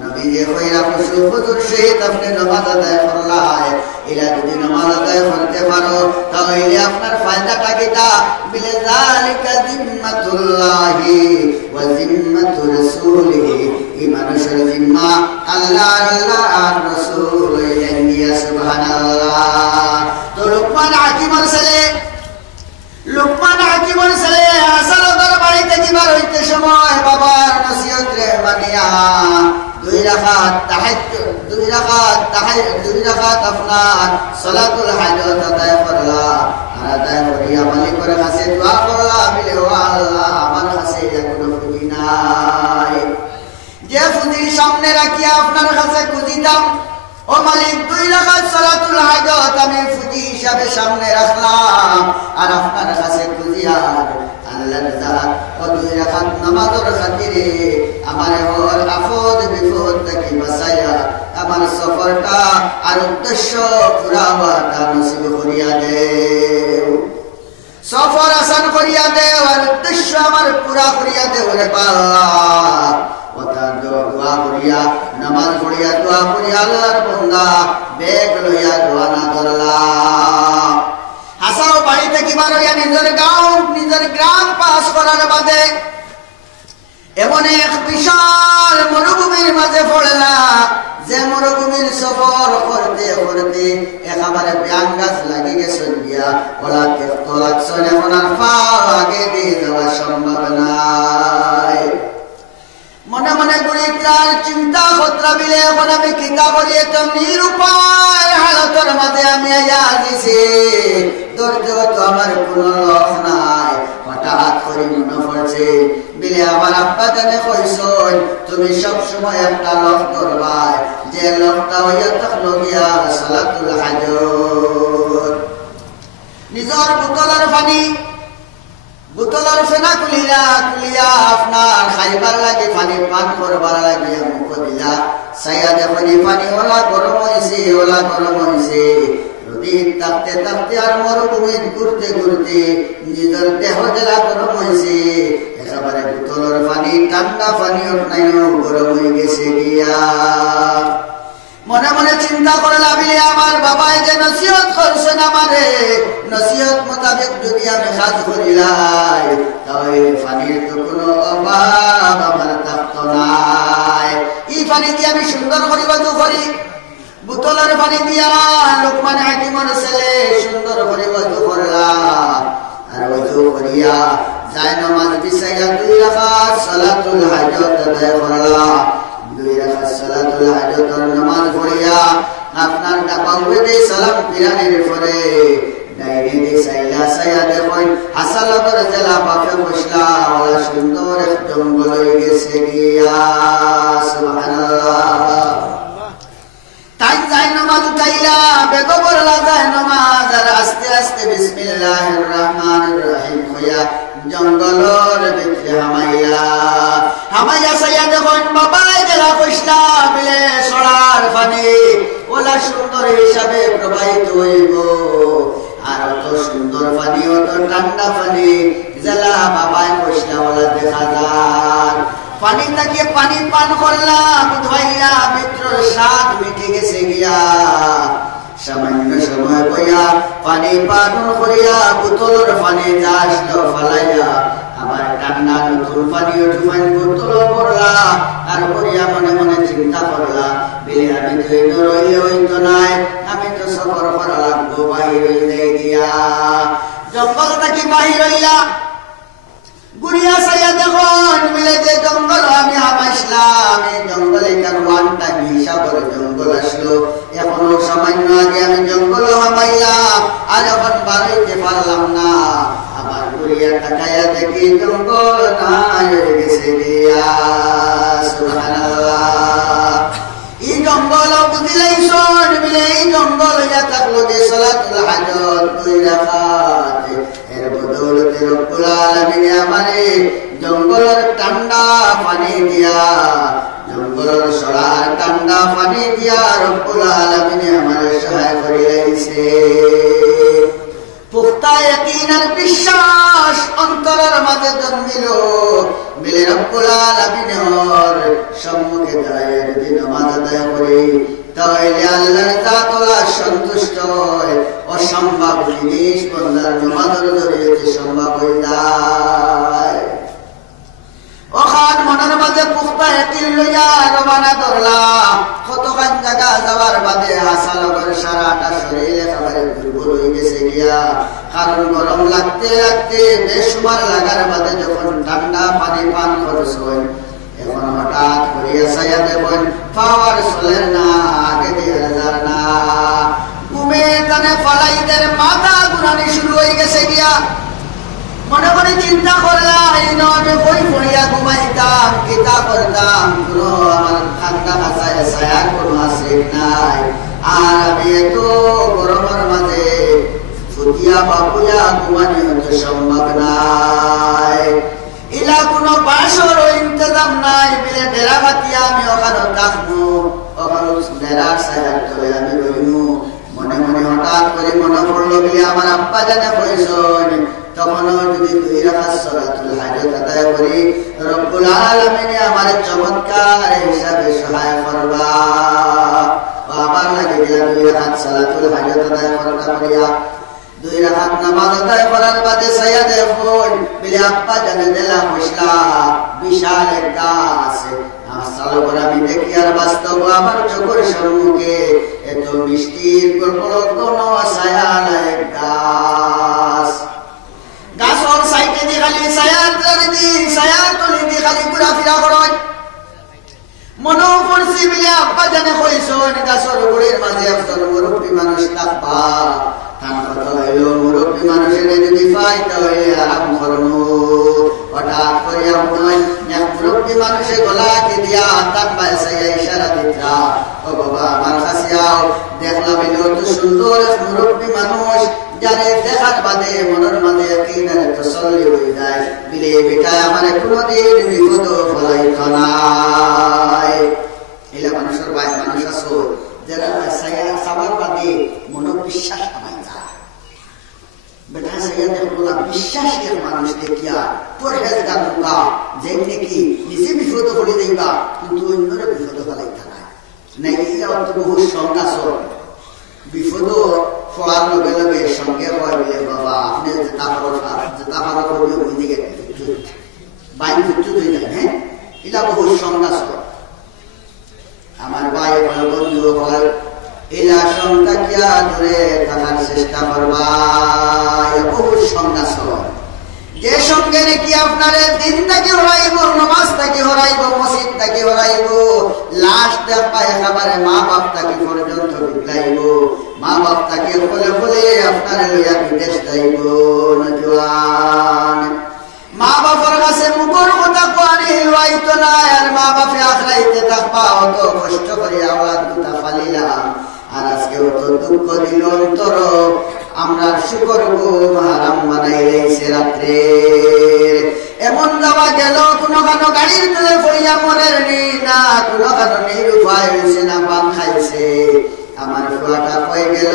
নবীজি কইরা খুশু হুজুর সহিত আপনি নামাজ আদায় করলাই এলা যদি নামাজ আদায় করতে পারো তাহলে আপনার ফায়দাটা কিটা বিলে যালিকা জিম্মাতুল্লাহি ওয়া জিম্মাতু রাসূলিহি এই মানুষের জিম্মা আল্লাহ আল্লাহ আর রাসূল ইয়া সুবহানাল্লাহ তো লোকমান হাকিমের ছেলে আসল দরবারিতে দিবার হইতে সময় বাবার নসিহত রে মানিয়া দুই রাকাত আপনার সালাতুল হাজত আদায় করলা আর আদায় করিয়া মালিকের কাছে দোয়া করলা বলে ও আল্লাহ আমার কাছে কোনো পুঁজি নাই যে পুঁজি সামনে রাখিয়া আপনার কাছে খুঁজিতাম ও মালিক দুই রাকাত সালাতুল হাজত আমি পুঁজি হিসাবে সামনে রাখলাম আর আপনার কাছে খুঁজিয়া আল্লাহর জাত ও দুই রাকাত নামাজের খাতিরে আমার ওর আফত বিপদ থেকে বাঁচাইয়া আমার সফরটা আর উদ্দেশ্য পুরা হওয়াটা নসিব করিয়া দেও সফর আসান করিয়া দেও আর উদ্দেশ্য আমার পুরা করিয়া দেও রে আল্লাহ ওটা দোয়া করিয়া নামাজ পড়িয়া দোয়া করিয়া আল্লাহর বান্দা বেগ লইয়া দোয়া না করলাম হাসাও বাড়ি থেকে বার হইয়া নিজের গাঁও নিজের গ্রাম পাস করার বাদে এমন এক বিশাল মরুভূমির মাঝে পড়লা যে মরুভূমির সফর করতে করতে একেবারে ব্যাং গাছ লাগি গেছে গিয়া ওলা দেখতো লাগছে এখন আর পা আগে দিয়ে যাওয়া সম্ভব নাই মনে মনে গুড়িটার চিন্তা খতরা বিলে এখন আমি কিতা করি তো নিরুপায় হালতের মাঝে আমি আয়া দিছি ধৈর্য তো আমার কোনো লোক নাই হঠাৎ করে মনে পড়ছে বিলে আমার আব্বা জানে কইসন তুমি সব সময় একটা লোক ধরবাই যে লোকটা হইয়া থাকলো গিয়া সালাতুল হাজত নিজের বোতলের ফেনা কুলিয়া আপনার খাইবার লাগে পানি পান করবার লাগে মুখ দিলা সাইয়া দেখনি পানি ওলা গরম হয়েছে রোদিন তাপতে তাপতে আর মরুভূমির ঘুরতে ঘুরতে নিজের দেহ জেলা গরম হয়েছে একেবারে বোতলের পানি ঠান্ডা পানিও নাই গরম হয়ে গেছে গিয়া মনে মনে চিন্তা করে লাভিলে আমার বাবাই যে নসিহত করছেন আমারে নসিহত মোতাবেক যদি আমি কাজ করিলাই তাহলে পানির তো কোনো অভাব আমার থাকতো নাই এই পানি দিয়ে আমি সুন্দর করি বাজু করি বোতলের পানি দিয়া লোকমান হাকিমের ছেলে সুন্দর করে বাজু করলাম আর বাজু করিয়া যায় নামাজ বিছাইয়া 2 রাকাত সালাতুল হাজত আদায় করলাম 2 রাকাত সালাতুল হাজতের নামাজ পড়িয়া আপনার ডাবা উঠে সালাম ফিরানির পরে ডাইনে দি সাইলা সাইয়া দেখুন হাসালগর জেলা বাপে বসলা ওলা সুন্দর এক জঙ্গল হয়ে গেছে গিয়া সুবহানাল্লাহ তাই যাই নামাজ উঠাইলা বেগো বললা যায় নামাজ আর আস্তে আস্তে বিসমিল্লাহির রহমানির রহিম হইয়া জঙ্গলের ভিতরে হামাইয়া সাইয়া দেখুন বাবাই জেলা বসলা মিলে সরার পানি ওলা সুন্দর হিসাবে প্রবাহিত হইব আর অত সুন্দর পানি অত ঠান্ডা পানি জেলা বাবাই বসলা ওলা দেখা যায় পানি তাকিয়ে পানি পান করলাম ধোয়াইয়া মিত্রর স্বাদ মিটে গেছে গিয়া সামান্য সময় বইয়া পানি পান করিয়া বোতলের পানি যাস ফালাইয়া আবার ঠান্ডা নতুন পানি উঠুমাইন বোতল করলা আর করিয়া মনে মনে চিন্তা করলা বিলে আমি তো রইলে হইতো নাই আমি তো সফর করা লাগবো বাহির হইলে গিয়া জঙ্গল থাকি বাহির হইলা গুড়িয়া সাইয়া দেখুন মিলে যে জঙ্গল আমি হামাইছিলাম এই জঙ্গলে কার ওয়ান টাইম হিসাবে জঙ্গল আসলো এখনো সামান্য আগে আমি জঙ্গল হামাইলাম আর এখন বাড়িতে পারলাম না আবার গুড়িয়া তাকাইয়া দেখি জঙ্গল নাই হয়ে গেছে গিয়া সুবহানাল্লাহ এই জঙ্গল বুঝিলাই শোন মিলে এই জঙ্গল ইয়া থাকলো যে সালাতুল হাজত দুই রাকাত এর বদৌলতে রব্বুল আলামিন আমারে জঙ্গলের ঠান্ডা পানি দিয়া জঙ্গলের সরার ঠান্ডা পানি দিয়া রব্বুল আলামিন আমারে সহায় করিয়াইছে পুখতা ইয়াকিন আর বিশ্বাস অন্তরের মাঝে জন্মিল মিলে রব্বুল আলামিনের সম্মুখে দাঁড়িয়ে যদি নামাজ আদায় করি তাহলে আল্লাহর জাতলা সন্তুষ্ট হয় অসম্ভব জিনিস বান্দার নামাজের জরিয়তে সম্ভব হয়ে যায় ওখান মনের মাঝে পুখতা ইয়াকিন লইয়া রওনা করলাম কতখান জায়গা যাওয়ার বাদে হাসালগর সারাটা শরীর একেবারে দুর্বল হয়ে গেছে গিয়া কারণ গরম লাগতে লাগতে বেসুমার লাগার বাদে যখন ঠান্ডা পানি পান করছেন এখন হঠাৎ করিয়া সাইয়া দেখুন পাওয়ার চলেন না আগে দিয়ে যার না ঘুমে তানে ফালাইদের মাথা ঘুরানি শুরু হয়ে গেছে গিয়া মনে মনে চিন্তা করলাম এই নয় বই পড়িয়া ঘুমাইতাম কিতা করতাম কোনো আমার ঠান্ডা ভাষায় ছায়া কোনো আছে নাই আর আমি এত গরমের মাঝে ফুটিয়া বাপুয়া ঘুমানি হতে সম্ভব নাই ইলা কোনো বাসর ইন্তজাম নাই মিলে ডেরা বাতিয়া আমি ওখানে থাকবো ওখানে ডেরার ছায়ার তলে আমি রইমু মনে মনে হঠাৎ করে মনে পড়লো বলে আমার আব্বা জানে কইছেন তখনও যদি দুই রাকাত সালাতুল হাজত আদায় করি রব্বুল আলামিন আমার চমৎকার হিসাবে সহায় করবা বাবার লাগে গেলাম দুই রাকাত সালাতুল হাজত আদায় করিয়া দুই রাকাত নামাজ আদায় করার বাদে সাইয়া দেখুন বলে আব্বা জানে দিলা মশলা বিশাল এক গাছ সালগর আমি দেখি আর বাস্তব আমার চোখের সম্মুখে এত মিষ্টির কোনো ছায়া নাই গাছ গাছর সাইডে দিয়ে খালি ছায়া তলে দিয়ে খালি ঘোরাফেরা করেন মনে পড়ছি বলে আব্বা জানে কইছেন গাছর গোড়ের মাঝে একজন মুরব্বী মানুষ থাকবা তার কথা হইল মুরব্বী মানুষের যদি পাই তাহলে আরাম করবো হঠাৎ করিয়া মনে এক মুরব্বী মানুষের গলাকে দিয়া তার পায়ে ইশারা দিতা ও বাবা আমার কাছে আও দেখলাম এত সুন্দর এক মুরব্বী মানুষ যারে দেখার বাদে মনের মাঝে একদিনের তসল্লি হয়ে যায় বিলে বেটা আমার কোনোদিন বিপদ ফলাইত নাই এলা মানুষের ভাই মানুষ আছো যারা সবার বাদে মনোবিশ্বাস আমায় যায় বেটা সাইয়া দেখলা বিশ্বাসের মানুষ দেখিয়া পরহেজগার লোকা যে নাকি নিজে বিপদ পড়ে যাইবা কিন্তু অন্যরা বিপদ ফলাইতা নাই ইয়া অত বহু সংখ্যা বিপদ পড়ার লগে লগে সঙ্গে হয় বলে বাবা আপনি যেটা ভালো করবে ওই দিকে বাইরে বিদ্যুৎ হয়ে যায় হ্যাঁ এটা বহু সংখ্যা আমার ভাই বন্ধু হয় এলা সংখ্যা কিয়া ধরে থাকার চেষ্টা করবা বহু সংখ্যা যে সঙ্গে নাকি আপনার দিন থেকে হরাইব নামাজ থেকে হরাইব মসজিদ থেকে হরাইব লাশ লাশ দেখা একেবারে মা বাপটাকে পর্যন্ত বিগলাইব, মা বাপটাকে বলে বলে আপনার লইয়া বিদেশ যাইব নজওয়ান। মা বাবার কাছে মুখর কথা কোয়ানি হইতো না, আর মা বাপে আখড়াইতে থাকবা অত কষ্ট করে আওলাদ দুটা ফালিলাম, আর আজকে অত দুঃখ দিল অন্তর, আমরা শুকর গো হারাম বানাই রয়েছে রাত্রে। এমন যাওয়া গেল কোনখানো গাড়ির তুলে পড়িয়া মনের নি না, কোনখানো নিরুপায় হয়েছে না পান খাইছে। আমার ফুয়াটা কয়ে গেল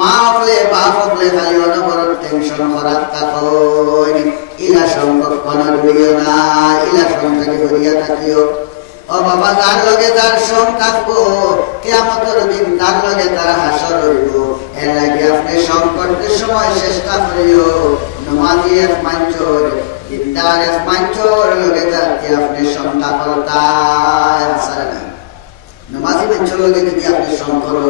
মা হলে বাপ হলে খালি অনবরত টেনশন করার তখন ইলা সম্পর্ক কোনো ডুবিও না, ইলা সংসারে করিয়া থাকিও। ও বাবা তার লগে তার সং থাকবো, কিয়ামতের দিন তার লগে তার হাসর হইব। এর লাগে আপনি সংকটের সময় চেষ্টা করিও নমাজি এক মাঞ্চর দিনদার এক মাঞ্চর লগে যাতে আপনি সংটা করতায় আসার নাই। নমাজি মাঞ্চর লগে যদি আপনি সং করো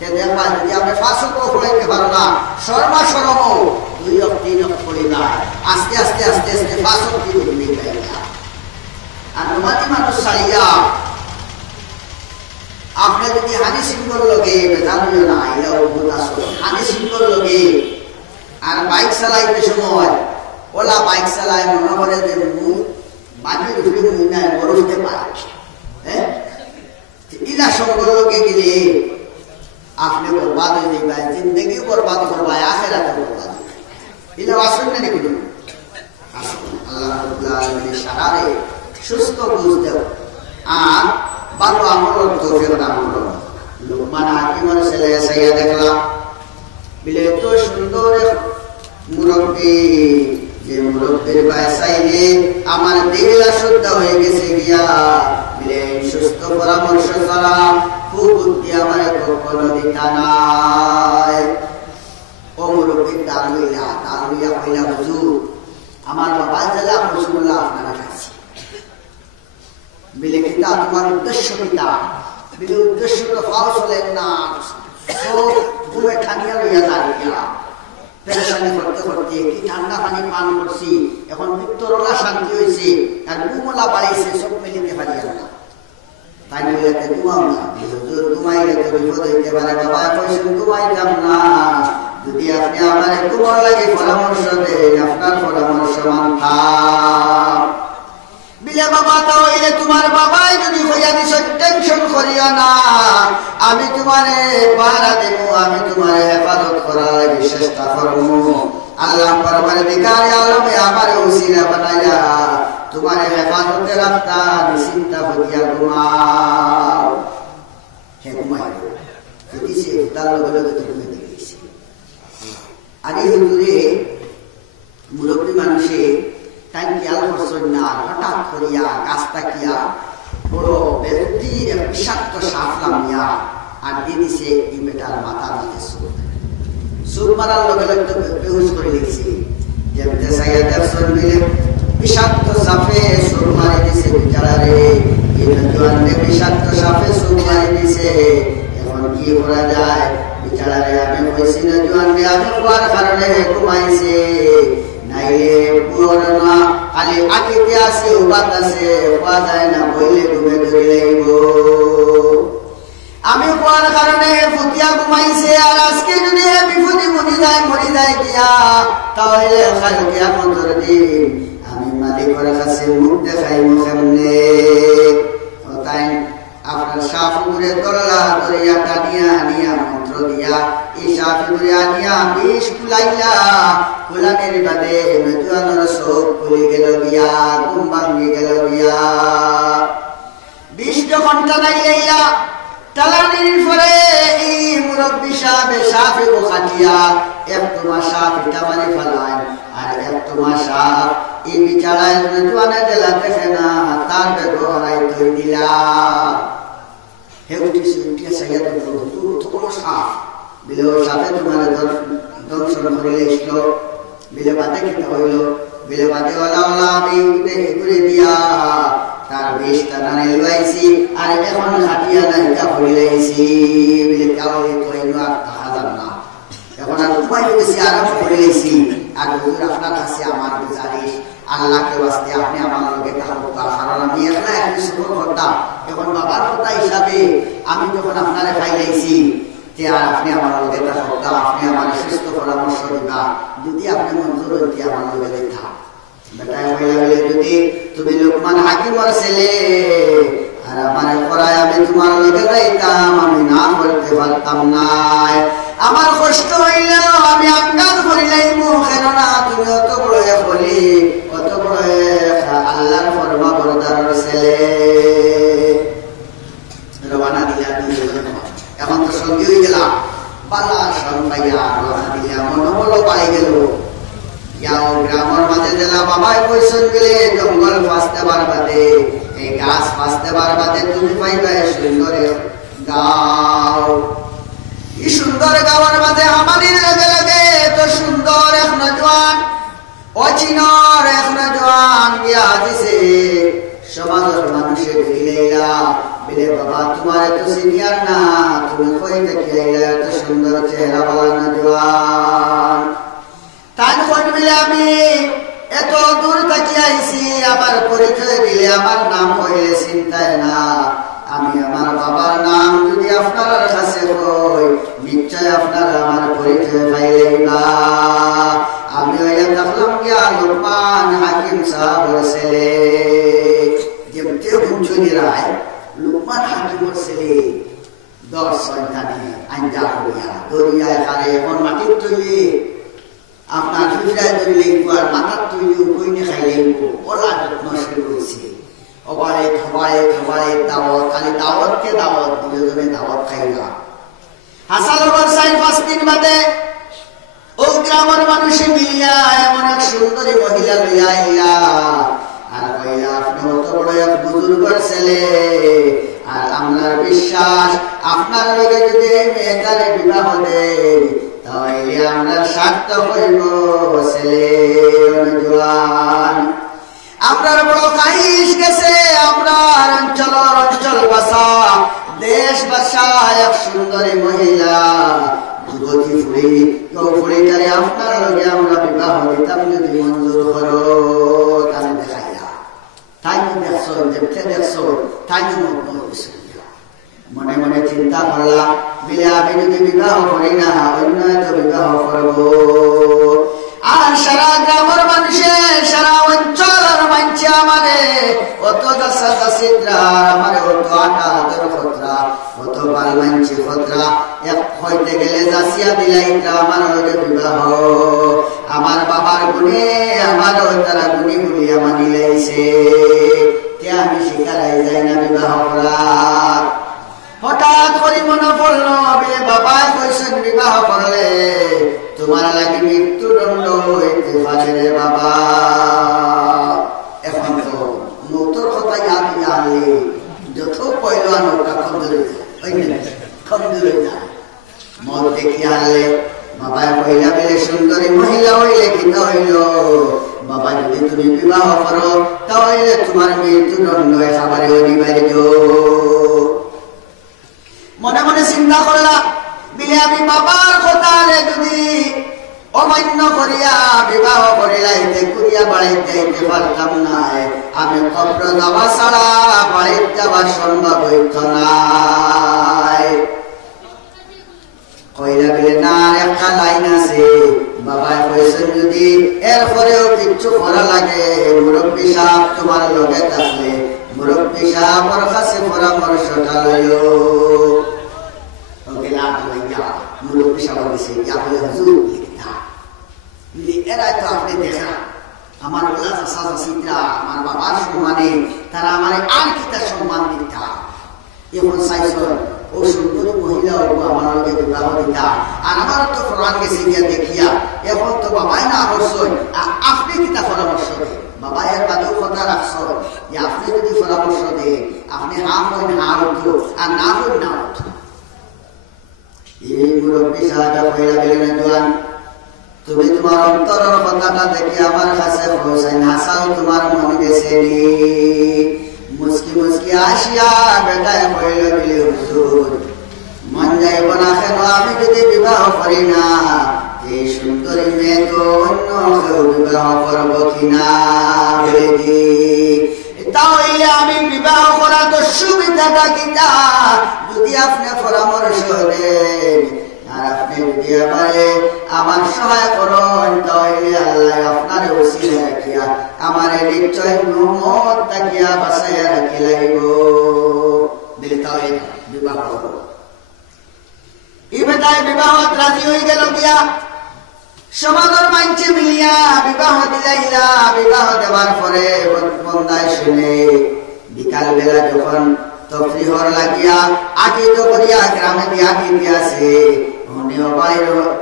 দেখবা, যদি আপনি ফাঁসক হইতে পারো না শর্মা সরম 2-3 করি না, আস্তে আস্তে আস্তে আস্তে ফাঁসক দিয়ে আর নমাজি মানুষ ছাড়িয়া আপনি যদি হানি সিংহর লগে জানিও না এরা অদ্ভুত আসল হানি সিংহর লগে আর বাইক চালাইতে সময় ওলা বাইক চালায় মনে করে যে মুই বাকির উপরে মুই নাই বরফতে পারে, হ্যাঁ ইলা সঙ্গর লগে গেলে আপনি বরবাদ হয়ে যাইবাই, জিন্দগি বরবাদ করবাই, আখেরাতে বরবাদ এলা আসল না নাকি আসল। আল্লাহ রাব্বুল আলামিন সারারে সুস্থ বুঝ দেব আর ভালো আমল তৌফিক দান করুন। লোকমান হাকিমের ছেলে সাইয়া দেখলাম বিলে এত সুন্দর মুরব্বী, যে মুরব্বীর বাসাইলে আমার দিলা শুদ্ধ হয়ে গেছে গিয়া, বিলে সুস্থ পরামর্শ ছাড়া খুব বুদ্ধি আমার কখনো দিতা নাই। ও মুরব্বীর দান লইয়া কইলা হুজুর আমার বাবা জেলা রসুল্লাহ আপনারা খাইছি। বিলে কিতা তোমার উদ্দেশ্য কিতা? বিলে উদ্দেশ্য তো ফাউস হলেন না, সব ঘুমে ঠানিয়া লইয়া দাঁড়িয়া পেরেশানি করতে করতে কি ঠান্ডা পানি পান করছি, এখন ভিতরলা শান্তি হয়েছে আর ঘুমলা বাড়িছে, সব মিলিতে পারিয়া না। তাই বলিতে ঘুমাও না, হুজুর ঘুমাইলে তো বিপদ হইতে পারে। বাবা কইছেন ঘুমাইতাম না, যদি আপনি আমার ঘুমার লাগে পরামর্শ দেন আপনার পরামর্শ মানতাম। বিলে বাবা তাহলে তোমার বাবাই যদি হইয়া দিছ টেনশন করিও না, আমি তোমারে পাহারা দেব, আমি তোমারে হেফাজত করার লাগে চেষ্টা করবো। আল্লাহ পরবর্তীকার আলমে আমার উসিলা বানাইয়া তোমারে হেফাজতে রাখতা নিশ্চিন্তা হইয়া ঘুমাও। হে ঘুমাই দিছে তার লগে লগে তুমি দেখেছি। আরে হুজুরে মুরব্বী মানুষে তাই খেয়াল করছেন না, হঠাৎ করিয়া কাজটা কিয়া বড় ব্যক্তির বিষাক্ত সাপ নামিয়া আর দিয়ে দিছে এই বেটার মাথার মাঝে সুর মারার লগে লগে তো বেহুশ করে দিয়েছি। যেমতে সাইয়া দেখছেন মিলে বিষাক্ত সাপে সুর মারি দিছে বিচারারে, জোয়ানকে বিষাক্ত সাপে সুর মারি দিছে। এখন কি করা যায় বিচারারে? আমি কইছি না জোয়ানকে আমি হওয়ার কারণে ঘুমাইছে, নাইলে পুরোনা খালি আটিতে আছে উপাত আছে পাওয়া যায় না, বইলে ঘুমে ধরে লাইব। আমি হওয়ার কারণে ফুটিয়া ঘুমাইছে, আর আজকে যদি বিপদে মরি যায় গিয়া তাহলে কালকে আমাদের দিন আমি মালিকের কাছে মুখ দেখাইব কেমনে? তাই আপনার সাফুরে দরলা দরিয়া টানিয়া আনিয়া মন্ত্র দিয়া এই সাফুরে আনিয়া বিষ কুলাইলা, কুলানের বাদে নজওয়ানের চোখ খুলে গেল গিয়া, ঘুম ভাঙি গেল গিয়া। বিষ যখন টানাই লাইলা টালানির পরে এই মুরব্বী সাহেব সাফে খাটিয়া এক তোমার সাপ এটা মারি ফেলায়, আর এক তোমার সাপ এই বিচারায় নজওয়ানের দেলা দেখে না, তার ব্যবহারাই ধরে দিলা। হে উঠিস উঠিয়া সাইয়া কোনো সাপ বিলে সাপে তোমার দর্শন করিলে এসল, বিলে বাদে খেতে হইল, বিলে বাদে ওলা ওলা আমি ঘুরে দিয়া তার বেশ টানানে লুয়াইছি, আর এখন খাটিয়া নাইকা হইলাইছি। বিলে কাউরে কইল আর তাহা যান না, এখন আর উপায় বেশি আরাম করে লইছি। আর হুজুর আপনার কাছে আমার গুজারিশ, আল্লাহকে বাস্তে আপনি আমার লগে থাকুক, কারণ আমি একলা একটু শুকর করতাম, এখন বাবার কথা হিসাবে আমি যখন আপনারে খাইলাইছি যে আর আপনি আমার লগে থাকা, আপনি আমার সুস্থ পরামর্শ দিবা, যদি আপনি মঞ্জুর হইতে আমার লগে দেখা বেটায় হইলা বলে যদি তুমি লোকমান হাকিমর ছেলে আর আমার পড়ায় আমি তোমার লগে যাইতাম, আমি না করতে পারতাম নাই। আমার কষ্ট হইলেও আমি আজ্ঞান করিলাম, কেননা তুমি অত বড় বলি, অত বড় আল্লাহর ফরমা বরদারের ছেলে। রওনা দিলা এখন তো সঙ্গী হয়ে গেলাম, পালা সন্তাইয়া রওনা দিলা, মনোবল পাই গেল। ইয়াও গ্রামের মাঝে দিলা বাবাই কইসন গেলে জঙ্গল ফাঁসতে বারবাদে, এই গাছ ফাঁসতে বারবাদে তুমি পাইবে সুন্দর গাও। এই সুন্দর গাওয়ার মাঝে আমাদের লগে লগে তো সুন্দর এক নজওয়ান, অচিনর এক নজওয়ান গিয়া দিছে। সমাজের মানুষের দিলেইলা বলে বাবা তোমার এত সিনিয়র না, তুমি কই থেকে আইলা এত সুন্দর চেহারা বালা নজওয়ান। তাই কোন মিলে আমি এত দূর থেকে আইছি, আমার পরিচয় দিলে আমার নাম হইলে চিন্তায় না। আমি আমার বাবার নাম যদি আপনার কাছে হই, নিশ্চয় আপনারা আমার পরিচয় পাইলেইবা। আমি হইয়া দেখলাম গিয়া লোকমান হাকিম সাহেবের ছেলে, যেমতে হুঞ্চুনি রায় লোকমান হাকিমের ছেলে 10 সন্তানে আঞ্জা করিয়া দরিয়ায় খালে এখন মাটির তৈরি আপনার ফিফরায় ধরলে আর মাথার তৈরি কইনে খাইলে ওলা নষ্ট হয়েছে। অবারে খাবারে খাবারে দাওয়াত, খালি দাওয়াতকে দাওয়াত, দুজনে দাওয়াত খাইলা। হাসাল ওভার 4-5 দিন বাদে ও গ্রামের মানুষে মিলিয়া এমন এক সুন্দরী মহিলা লইয়া আইলা আর কইলা আপনি অত বড় এক বুজুর্গের ছেলে, আর আমার বিশ্বাস আপনার লগে যদি এই মেয়েটারে বিবাহ দেন তাহলে আমরা সার্থক হইব ছেলে জোয়ান। আপনার বড় কাহিস গেছে, আমরা অঞ্চল বাসা দেশ বাসা এক সুন্দরী মহিলা যুবতী ফুড়ি ফুড়িটারে আপনার লগে আমরা বিবাহ দিতাম যদি মঞ্জুর করো। তাহলে দেখাইলা তাই দেখছো, দেখতে দেখছো তাই মনে মনে চিন্তা করলাম বিলে আমি যদি বিবাহ করি না অন্য তো বিবাহ করব। আর সারা গ্রামের মানুষে সারা অঞ্চলের মানুষ আমারে অত দাসা দাসিদ্রা আমারে অত আটা হাতের খতরা অত বাল মানছি খতরা এক হইতে গেলে যাসিয়া দিলাইটা আমার লগে বিবাহ। আমার বাবার গুণে আমার তারা গুণী বলিয়া মানি লাইছে, আমি শিকারাই যাই না বিবাহ করা। হঠাৎ করে মনে পড়লো বাবাই কইছেন বিবাহ করলে তোমার লাগে মৃত্যুদণ্ড হইতে পারে রে বাবা। এখন তো মৃত্যুর কথা ইয়াদ আনলে যত পয়ল নৌকা কমজোর যায় মত দেখি আনলে বাবাই কইলা বেলে সুন্দরী মহিলা হইলে কিনা হইল বাবা যদি তুমি বিবাহ করো তাহলে তোমার মৃত্যুদণ্ড একেবারে অনিবার্য। মনে মনে চিন্তা করলাম বিলে আমি বাবার কথা যদি অমান্য করিয়া বিবাহ করিলাইতে করিয়া বাড়িতে যাইতে পারতাম না, আমি কবর যাওয়া ছাড়া বাড়িতে যাওয়া সম্ভব হইত নাই। কইলা বিলে না একটা লাইন আছে, বাবা কইছেন যদি এরপরেও কিচ্ছু করা লাগে মুরব্বী সাহেব তোমার লগে থাকলে মুরব্বী সাহেবের কাছে পরামর্শটা লইও। মুরব্বী সাহেব বলছে এরা তো আপনি দেখা আমার আমার বাবার সম্মানে তারা আমার আর কিতা সম্মান দিতা। এখন চাইছেন ও সুন্দরী মহিলা আমার লগে বিবাহ দিতা, আর আমার তো কোরআন গেছে গিয়া দেখিয়া এখন তো বাবাই না করছেন, আপনি কিতা পরামর্শ দেন? বাবা এর বাদেও কথা রাখছেন যে আপনি যদি পরামর্শ দেন আপনি হা হইন হা উঠো আর না হইন না উঠো। এই মুরব্বী সাহেব কইলা গেলেন জোয়ান তুমি তোমার অন্তরের কথাটা দেখে আমার কাছে পৌঁছাই হাসাও তোমার মন গেছে মুসকি মুসকি আসিয়া বেটায় কইল বিলে হুজুর মন যাইব না কেন আমি যদি বিবাহ করি না এই সুন্দরী মেয়ে তো অন্য কেউ বিবাহ করবো কিনা বলে দি তাহলে আমি বিবাহ করা তো সুবিধাটা কিটা যদি আপনি পরামর্শ দেন আর আপনি যদি আমার সহায় করেন তাহলে আল্লাহ আপনার ওসিলা রাখিয়া আমার নিশ্চয় মুহম্মদ তাকিয়া বাসাইয়া রাখি লাইব দিলে তাহলে বিবাহ করো। এই বেটায় বিবাহত রাজি হয়ে গেল গিয়া সমাজের মাইনছে মিলিয়া বিবাহ দিলাইলা। বিবাহ দেওয়ার পরে বন্দায় শুনে বিকাল বেলা যখন তফরিহর লাগিয়া আকিত করিয়া গ্রামে দিয়া দিয়াছে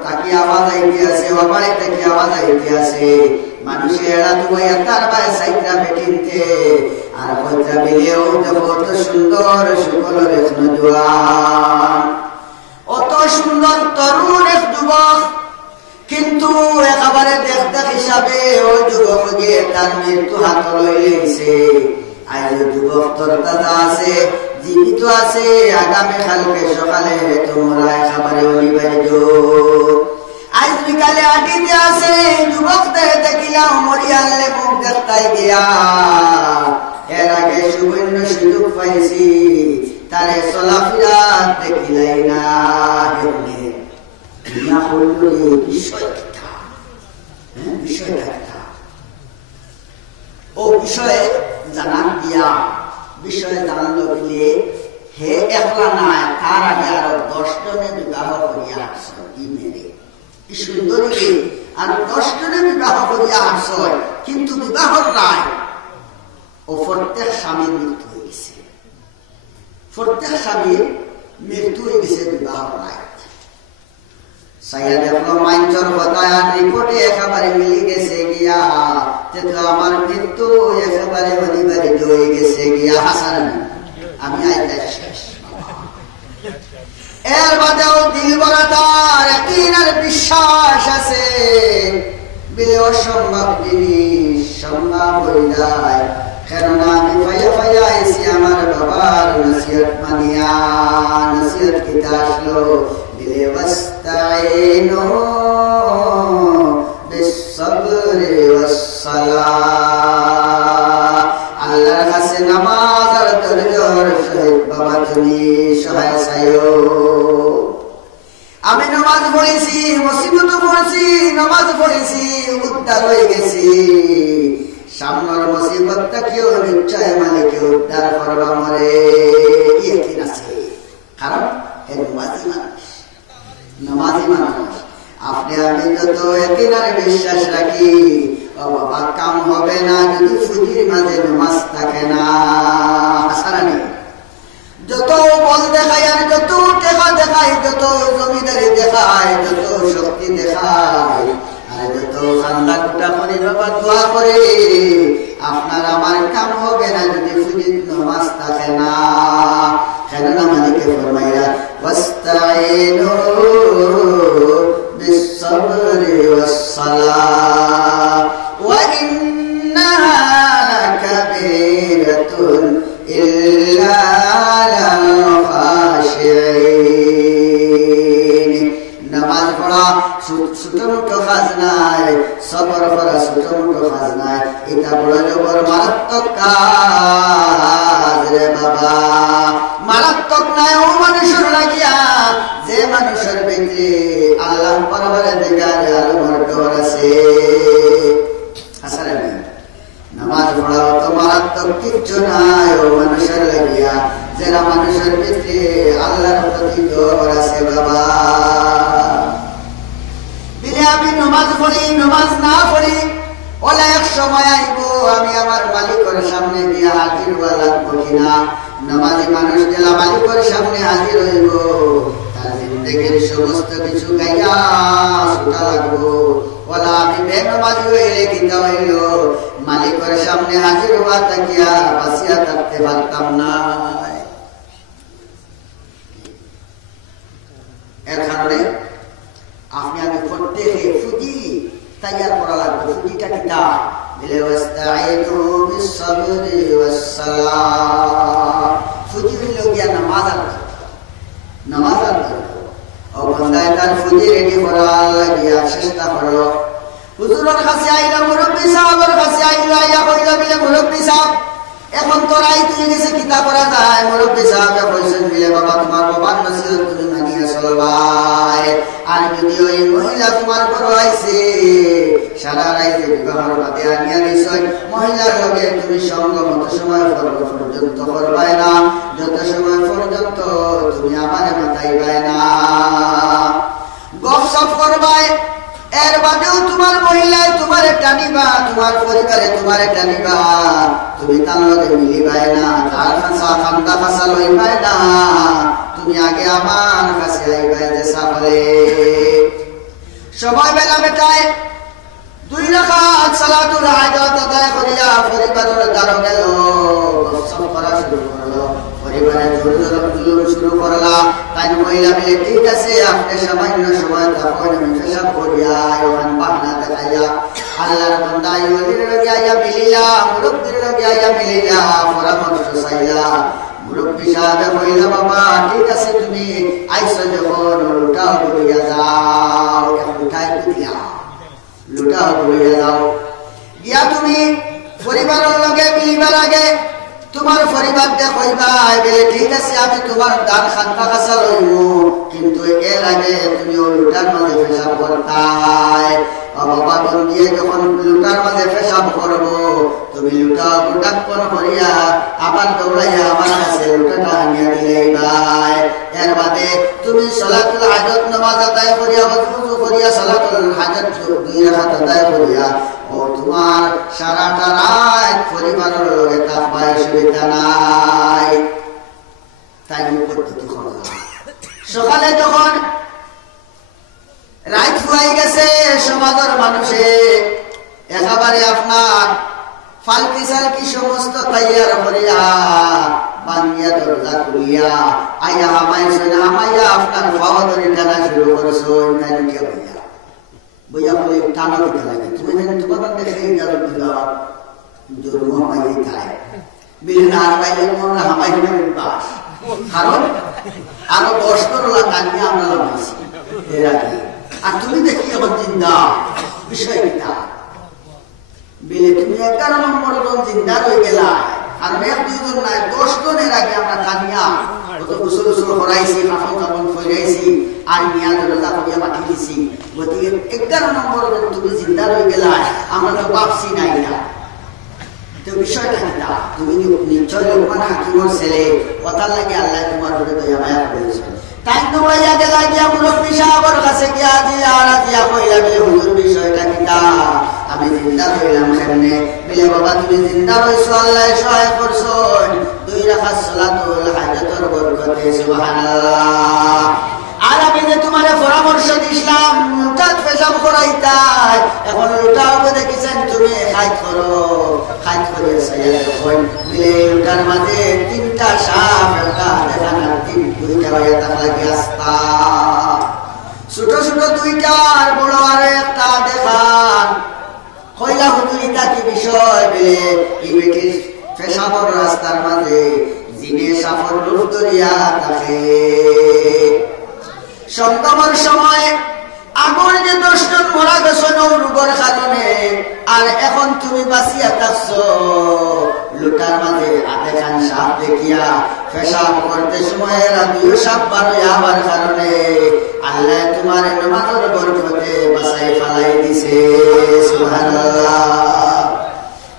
তাকি আওয়াজ আইতেছে অবাড়ি থেকে আওয়াজ আইতেছে মানুষে এরা দুবাইয়া তার বাই সাইত্রা বেটিনতে আর কইতা বিলেও দেখো তো সুন্দর সুকলের এক নজওয়ান অত সুন্দর তরুণ এক যুবক কিন্তু একেবারে দেখতে হিসাবে ওই যুবক গিয়ে তার মৃত্যু হাত লইলেছে। আজ যুবক তোর দাদা আছে জীবিত আছে আগামী কালকে সকালে তোমরা একেবারে অনিবার্য। আজ বিকালে আটিতে আছে যুবক দেখিলাম মরিয়ালে মুখ দেখতাই গিয়া এর আগে সুবর্ণ সুযোগ পাইছি তারে চলাফেরা দেখিলাই না বিষয়টা ও বিষয়ে জানান দিয়া বিষয়ে জানানো দিলে হে একলা নাই তার আগে আরো 10 জনে বিবাহ করিয়া আসছ কি মেরে কি সুন্দরী আর 10 জনে বিবাহ করিয়া আসছ কিন্তু বিবাহ নাই ও প্রত্যেক স্বামীর মৃত্যু হয়ে গেছে। প্রত্যেক স্বামীর মৃত্যু হয়ে গেছে বিবাহ নাই। সাইয়া দেখলো মাইঞ্চর বতায়ার রিপোর্টে একেবারে মিলে গেছে গিয়া যেটা আমার মৃত্যু একেবারে অনিবার্য হয়ে গেছে গিয়া। হাসান আমি আইতা শেষ এর বাদেও দিল বড় তার একদিনের বিশ্বাস আছে বিলে অসম্ভব জিনিস সম্ভব হয়ে যায়। কেননা আমি ফাইয়া ফাইয়া এসি আমার বাবার নসিহত মানিয়া নসিহত কিতা আসলো বিলে واستعينوا بالصبر والصلاة আল্লাহর কাছে নামাজ আর ধৈর্যের সহিত বাবা তুমি সহায় চাইও। আমি নামাজ পড়েছি মুসিবত পড়েছি নামাজ পড়েছি উদ্ধার হয়ে গেছি সামনের মুসিবতটা কেউ নিশ্চয় মালিকে উদ্ধার করবা মরে ইয়াকিন আছে কারণ হে নামাজি মানুষ আপনি আমি যত একিনারে বিশ্বাস রাখি ও বাবা কাম হবে না যদি ফুজির মাঝে নামাজ থাকে না। আসারানি যত বল দেখায় আর যত টেকা দেখায় যত জমিদারি দেখায় যত শক্তি দেখায় আর যত খান্দা কুটা করে বাবা দোয়া করে আপনার আমার কাম হবে না যদি ফুজির নামাজ থাকে না। কেননা মালিকে ফরমাইয়া ওয়াস্তাইনু بالصبر والصلاة وإنها لكبيرة إلا على الخاشعين نماز পড়া ছোট মোটো কাজ নাই সবর করা ছোট মোটো কাজ নাই এটা বড় জবর মারাত্মক কাজ রে বাবা। মারাত্মক নাই ও মানুষের লাগিয়া যে মানুষের ভিতরে আল্লাহ পরবরে দেখার আলোর ডর আছে। আসলে নামাজ পড়া তো মারাত্মক কিচ্ছু নাই ও মানুষের লাগিয়া যারা মানুষের ভিতরে আল্লাহর প্রতি ডর আছে বাবা। দিলে আমি নামাজ পড়ি নামাজ না পড়ি ওলা এক সময় আইব আমি আমার মালিকের সামনে গিয়া হাজির হওয়া লাগবো কিনা। নামাজি মানুষ গেলা মালিকের সামনে হাজির হইব তার জিন্দেগির সমস্ত কিছু গাইয়া ছুটা লাগবো। ওলা আমি বেনামাজি হইলে কিনা হইল মালিকের সামনে হাজির হওয়া তাকিয়া বাঁচিয়া থাকতে পারতাম না। এর কারণে আপনি আমি প্রত্যেকে ফুজি তৈয়ার করা লাগবে। ফুজিটা কিটা বিলে ওয়াস্তাইনু বিসসবরি ওয়াসসালাহ ফুজি হইল গিয়া নামাজ আদায় ও বন্দায় তার ফুজি রেডি করা লাগিয়া চেষ্টা করলো। হুজুরের কাছে আইলা মুরব্বী সাহেবের কাছে আইলা ইয়া কইলা বিলে মুরব্বী সাহেব এখন তোরাই তুই গেছে কিতা করা যায় মুরব্বী সাহেব বলছেন মিলে বাবা তোমার বাবার নসিহত তুমি মানিয়ে চলবাই আর যদি ওই মহিলা তোমার ঘর আইছে সারা রাইতে বিবাহর বাদে আনিয়া দিছই মহিলার লগে তুমি সঙ্গ মত সময় পর্যন্ত করবাই না যত সময় পর্যন্ত তুমি আমার মাথায় পাই না গপসপ করবাই এর বাদেও তোমার মহিলায় তোমার টানিবা তোমার পরিবারে তোমার টানিবা তুমি তার লগে মিলিবাই না তার খাসা খান্দা খাসা লইবাই না তুমি আগে আমার কাছে আইবাই যে সাবলে সময় বেলা বেটায় 2 রাকাত সালাতুল হাজাত আদায় করিয়া পরিবারের দ্বার গেল গপসপ করা শুরু করলো পরিবারে জোর জুলুম শুরু করলা তাই মহিলা মিলে ঠিক আছে আপনি সামান্য সময় তখন আমি পেশাব করিয়া ওখান বাহানা দেখাইয়া আল্লাহর বান্দা ইউলির লগে আইয়া মিলিলা মুরব্বির লগে আইয়া মিলিলা পরামর্শ চাইলা মুরব্বি সাহেব কইলা বাবা ঠিক আছে তুমি আইসো যখন লুটাও করিয়া যাও উঠাই দিয়া লুটাও করিয়া যাও গিয়া তুমি পরিবারের লগে মিলিবার আগে তোমার পরিবার দেখইবা বলে ঠিক আছে আমি তোমার দান খান্তা কাছা লইব কিন্তু এর আগে তুমি লুটার মাঝে পেশাব করতাই বাবা দিয়ে যখন লুটার মাঝে পেশাব করবো তুমি লুটা ডাক্কন করিয়া আবার দৌড়াইয়া আমার কাছে লুটাটা আনিয়া দিলে ভাই এর বাদে তুমি সালাতুল হাজত নামাজ আদায় করিয়া ওযু করিয়া সালাতুল হাজত 2 রাকাত আদায় করিয়া ও তোমার সারাটা রাত পরিবারের লগে থাকবাই সুবিধা নাই তাই পদ্ধতি করলাম সকালে যখন রাত হয়ে গেছে সমাজের মানুষে একেবারে আপনার ফালকি সালকি সমস্ত তৈয়ার করিয়া বানিয়া দরজা খুলিয়া আয়া আমাইয়া আপনার পাওয়া ধরে টানা শুরু করছো কে বইয়া বইয়া বলে টানা দিতে লাগে তুমি জানি তোমার দেখে গেল দিলা জন্ম হয়ে যায় বিনা পাইলে মনে হামাই পাস কারণ আরো 10 করলা কানিয়া আমরা লাগাইছি এর আগে আর তুমি দেখি আমার জিন্দা বিষয় কিতা বিলে তুমি 11 নম্বর জন জিন্দা রয়ে গেলা আর মেয়ে 2 জন নাই 10 জনের আগে আমরা কানিয়া কত গোসল করাইছি কাফন কাফন করাইছি আর নিয়া দরজা করিয়া পাঠিয়ে দিছি গতিকে 11 নম্বর জন তুমি জিন্দা রয়ে গেলা আমরা তো বাপসি নাই না তো বিষয়টা কিতা তুমি নিশ্চয় লোকমান হাকিমের ছেলে কথার লাগে আল্লাহ তোমার উপরে দয়া মায়া করেছে তাই দৌড়াইয়া গেলা গিয়া মুরব্বি সাহেবের কাছে গিয়া দিয়া আর দিয়া কইলা বলে হুজুর বিষয়টা কিতা আমি জিন্দা হইলাম কেমনে বলে বাবা তুমি জিন্দা হইছো আল্লাহ সহায় করছো 2 রাকাত সালাতুল হাজতের বরকতে সুবহানাল্লাহ আর আমি যে তোমারে পরামর্শ দিছিলাম লুটাত পেশাব করাইতাই এখন লুটাও দেখেছেন তুমি খাইত করো খাইত করে সাইয়া যখন মিলে লুটার মাঝে 3টা সাপ একটা দেখানা 2টা হয়ে থাকলে আস্তা ছোট ছোট 2টা আর বড় আর একটা দেখান কইলা হুজুর এটা কি বিষয় বলে এই বেটির পেশাবর রাস্তার মাঝে জিনে সাফর লুট দরিয়া থাকে সঙ্গমের সময় আগর যে 10 জন মরা গেছে রোগের কারণে আর এখন তুমি বাঁচিয়া থাকছো লুটার মাঝে হাতে খান সাপ দেখিয়া পেশাব করতে সময় এরা 2 সাপ বাড়ে আবার কারণে আল্লাহ তোমার নামাজের বরকতে বাঁচাই ফেলাই দিছে সুবহানাল্লাহ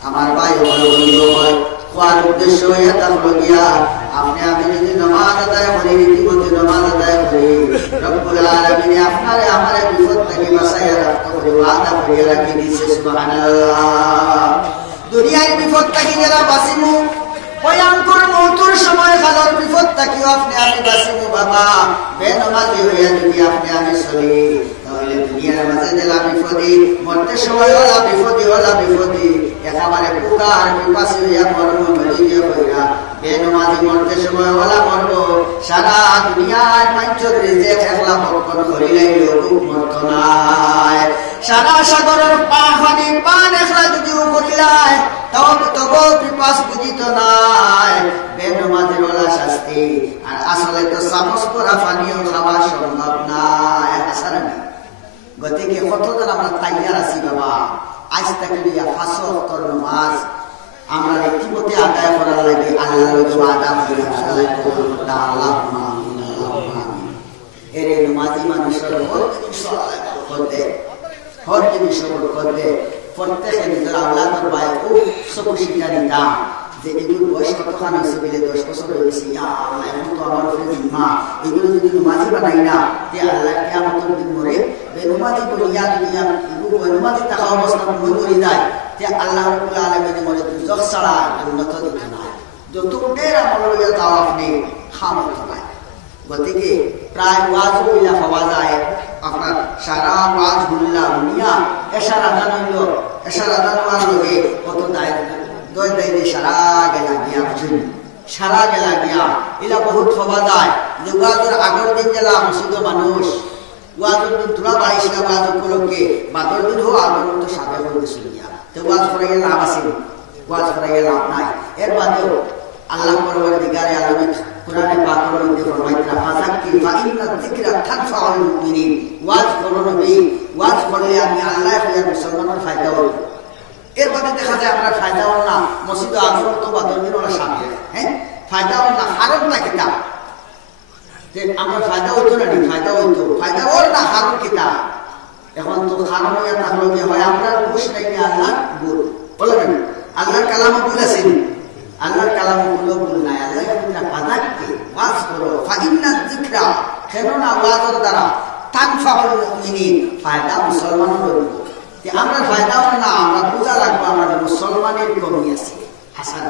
আমার ভাই বন্ধু হয় কোয়ার উদ্দেশ্য হইয়া থাকলো গিয়া আপনি আমি যদি নামাজ আদায় করি রীতিমতো নামাজ আদায় করি রব্বুল আলামিন আপনারে আমারে বিপদ থেকে বাঁচাইয়া রাখতে করে ওয়াদা করিয়া রাখি দিয়েছে সুবহানাল্লাহ দুনিয়ার বিপদ থেকে যারা বাঁচিমু ভয়ঙ্কর মৌতের সময় খালার বিপদ থেকেও আপনি আমি বাঁচিমু বাবা বেনামাজি হইয়া যদি আপনি আমি চলি তাহলে দুনিয়ার মাঝে দিলাম বিপদী মরতে সময় হলা বিপদী একেবারে পুকার বিপাসী হইয়া মরবো মরিয়া হইয়া বেনামাজি মরতে সময় হলা মরবো সারা দুনিয়ার মানুষের রিজেক একলা ভক্ষণ করিলেই লোক মরত নাই সারা সাগরের পানি পান একলা যদিও করিলাই তবু পিপাস বুঝিত নাই বেনামাজির ওলা শাস্তি আর আসলে তো চামচ করা পানিও খাওয়া সম্ভব নাই আসলে না গতিকে কতজন আমরা তাইয়ার আছি বাবা আজ থেকে 5 ওয়াক্তের নামাজ আমরা রীতিমতে আদায় করার লাগে আল্লাহর ওয়াদা করে আদায় করতে আল্লাহুম্মা এর নামাজি মানুষের হর জিনিস করতে প্রত্যেকে নিজের আল্লাহর ভাই খুব সবুশিকা নিতা যে এগুলো বয়স কতখানি হয়েছে বলে 10 বছর হয়েছে এখন তো আমার উপরে জিম্মা এগুলো যদি নামাজি বানাই না তে আল্লাহ কিয়ামতের দিন মরে বেনামাজি বলিয়া দুনিয়া এগুলো বেনামাজি থাকা অবস্থা মনে করে যায় তে আল্লাহ রাব্বুল আলামিন মরে দুজখ ছাড়া জান্নাত দিতে না যতক্ষণের আমল হইয়া তাও আপনি খামত নাই গতিকে প্রায় ওয়াজ হইলা পাওয়া যায় আপনার সারা ওয়াজ হুল্লা দুনিয়া এশার আদান হইল এশার আদান হওয়ার লগে কত দায় দয় দায়ী সারা গেলা গিয়া সারা গেলা গিয়া এলা বহুত পাওয়া যায় যে ওয়াজের আগের দিন গেলা মসজিদ মানুষ ওয়াজের দিন তোলা বাড়িছিল ওয়াজ উপলক্ষে বাদর দিন হোক আগের মতো সাথে হয়ে গেছিল গিয়া তো ওয়াজ করে গেলে লাভ আছে ওয়াজ করে গেলে লাভ নাই এর বাদেও আল্লাহ পরবর্তীকারে আলমী কোরআনে পাকের মধ্যে ফরমাইতা ফাযাক্কির ফাইন্না যিকরা তানফাউল মুমিনিন ওয়াজ করো নবী ওয়াজ করলে আমি আল্লাহ হইয়া মুসলমানের ফায়দা হইব এর বাদে দেখা যায় আমরা ফায়দা হল না মসজিদ আগর তো বাদর দিন ওরা সামনে হ্যাঁ ফায়দা হল না হারত না কিতা যে আমরা ফায়দা হইতো না ফায়দা হইতো ফায়দা হল না হারত কিতা এখন তো খারাপ হইয়া থাকলো যে হয় আমরা খুশ নাই আল্লাহ ভুল বলেন আল্লাহর কালামও ভুল আছে আল্লাহর কালাম গুলো ভুল নাই আল্লাহ ফাযাক্কি ওয়াজ করো ফাইন্না যিকরা কেননা ওয়াজের দ্বারা তানফাউল মুমিনিন ফায়দা মুসলমানের হইব যে আমরা ফায়দা হল না আমরা বুঝা লাগবো আমরা মুসলমানের কমি আছে হাসান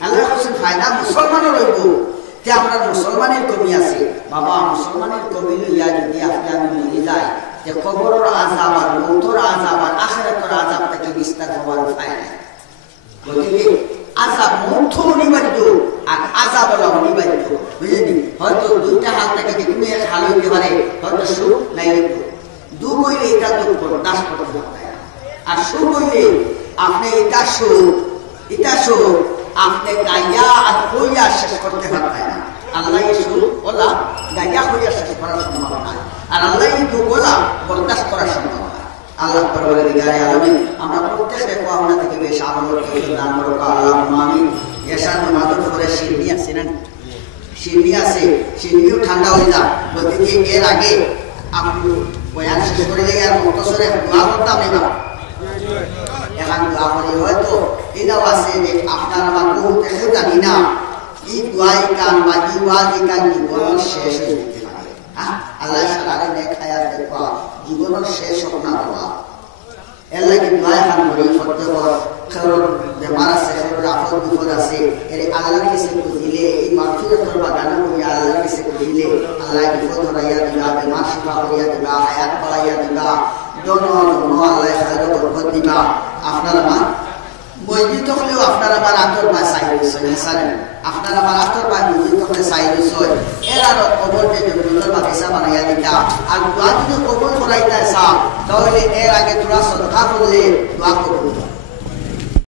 আল্লাহ হোসেন ফায়দা মুসলমানের হইব যে আমরা মুসলমানের কমি আছে বাবা মুসলমানের কমি লইয়া যদি আপনি আমি মরে যাই যে কবরের আযাব আর মৌতের আযাব আর আখিরাতের আযাব থেকে বিস্তার হওয়ার উপায় নাই গতিকে আযাব মৌত অনিবার্য আর আযাব হলো অনিবার্য বুঝলেন হয়তো দুইটা হাত থেকে তুমি এক হাল হইতে পারে হয়তো সুখ নাই দুঃখ হইলে এটা দুঃখ বরদাস্ত করতে হবে আর সুখ হইলে আপনি এটা সুখ আপনি গাইয়া আর হইয়া শেষ করতে পারবেন না আল্লাহ সুখ ওলা গাইয়া হইয়া শেষ করার সম্ভব নাই আর আল্লাহ দুঃখ ওলা বরদাস্ত করা সম্ভব না আল্লাহ পরবর্তীকারে আলামিন আমরা প্রত্যেককে কোরআন থেকে বেশ আমল করে দান করো আল্লাহুম্মা আমিন এশার নামাজের পরে সিরনি আছে না সিরনি আছে সিরনিও ঠান্ডা হয়ে যায় গতিকে এর আগে আপনি বয়ান শেষ করে দিয়ে আর মুক্তসরে দোয়া করতাম না এখন দোয়া করি হয়তো এটাও আছে যে আপনার আমার বহুত দেখে জানি না এই দোয়াই কান বা এই ওয়াজি কান জীবন শেষ হয়ে যেতে পারে আল্লাহ সালারে দেখায়া দেখবা জীবনের শেষ হোক না বাবা এর লাগে দোয়া এখন করি করতে হয় কারণ বেমার আছে কারণ আপদ বিপদ আছে এর আল্লাহর কাছে খুঁজিলে এই মাগফিরাতের বাগানে করি আল্লাহর কাছে খুঁজিলে আল্লাহ বিপদ হরাইয়া দিবা বেমার শিফা করিয়া দিবা হায়াত বাড়াইয়া দিবা দোনো আল্লাহ খায়র বরকত দিবা আপনার আমার মসজিদ হলেও আপনার আমার আতর বা চাই রয়েছে হাসানে আপনার আমার আতর বা মসজিদ হলে চাই রয়েছে এর আরো কবর যে জমিনের বাগিচা বানাইয়া দিতা আর দোয়া যদি কবর করাইতে চাও তাহলে এর আগে তোরা সদকা করলে দোয়া করবো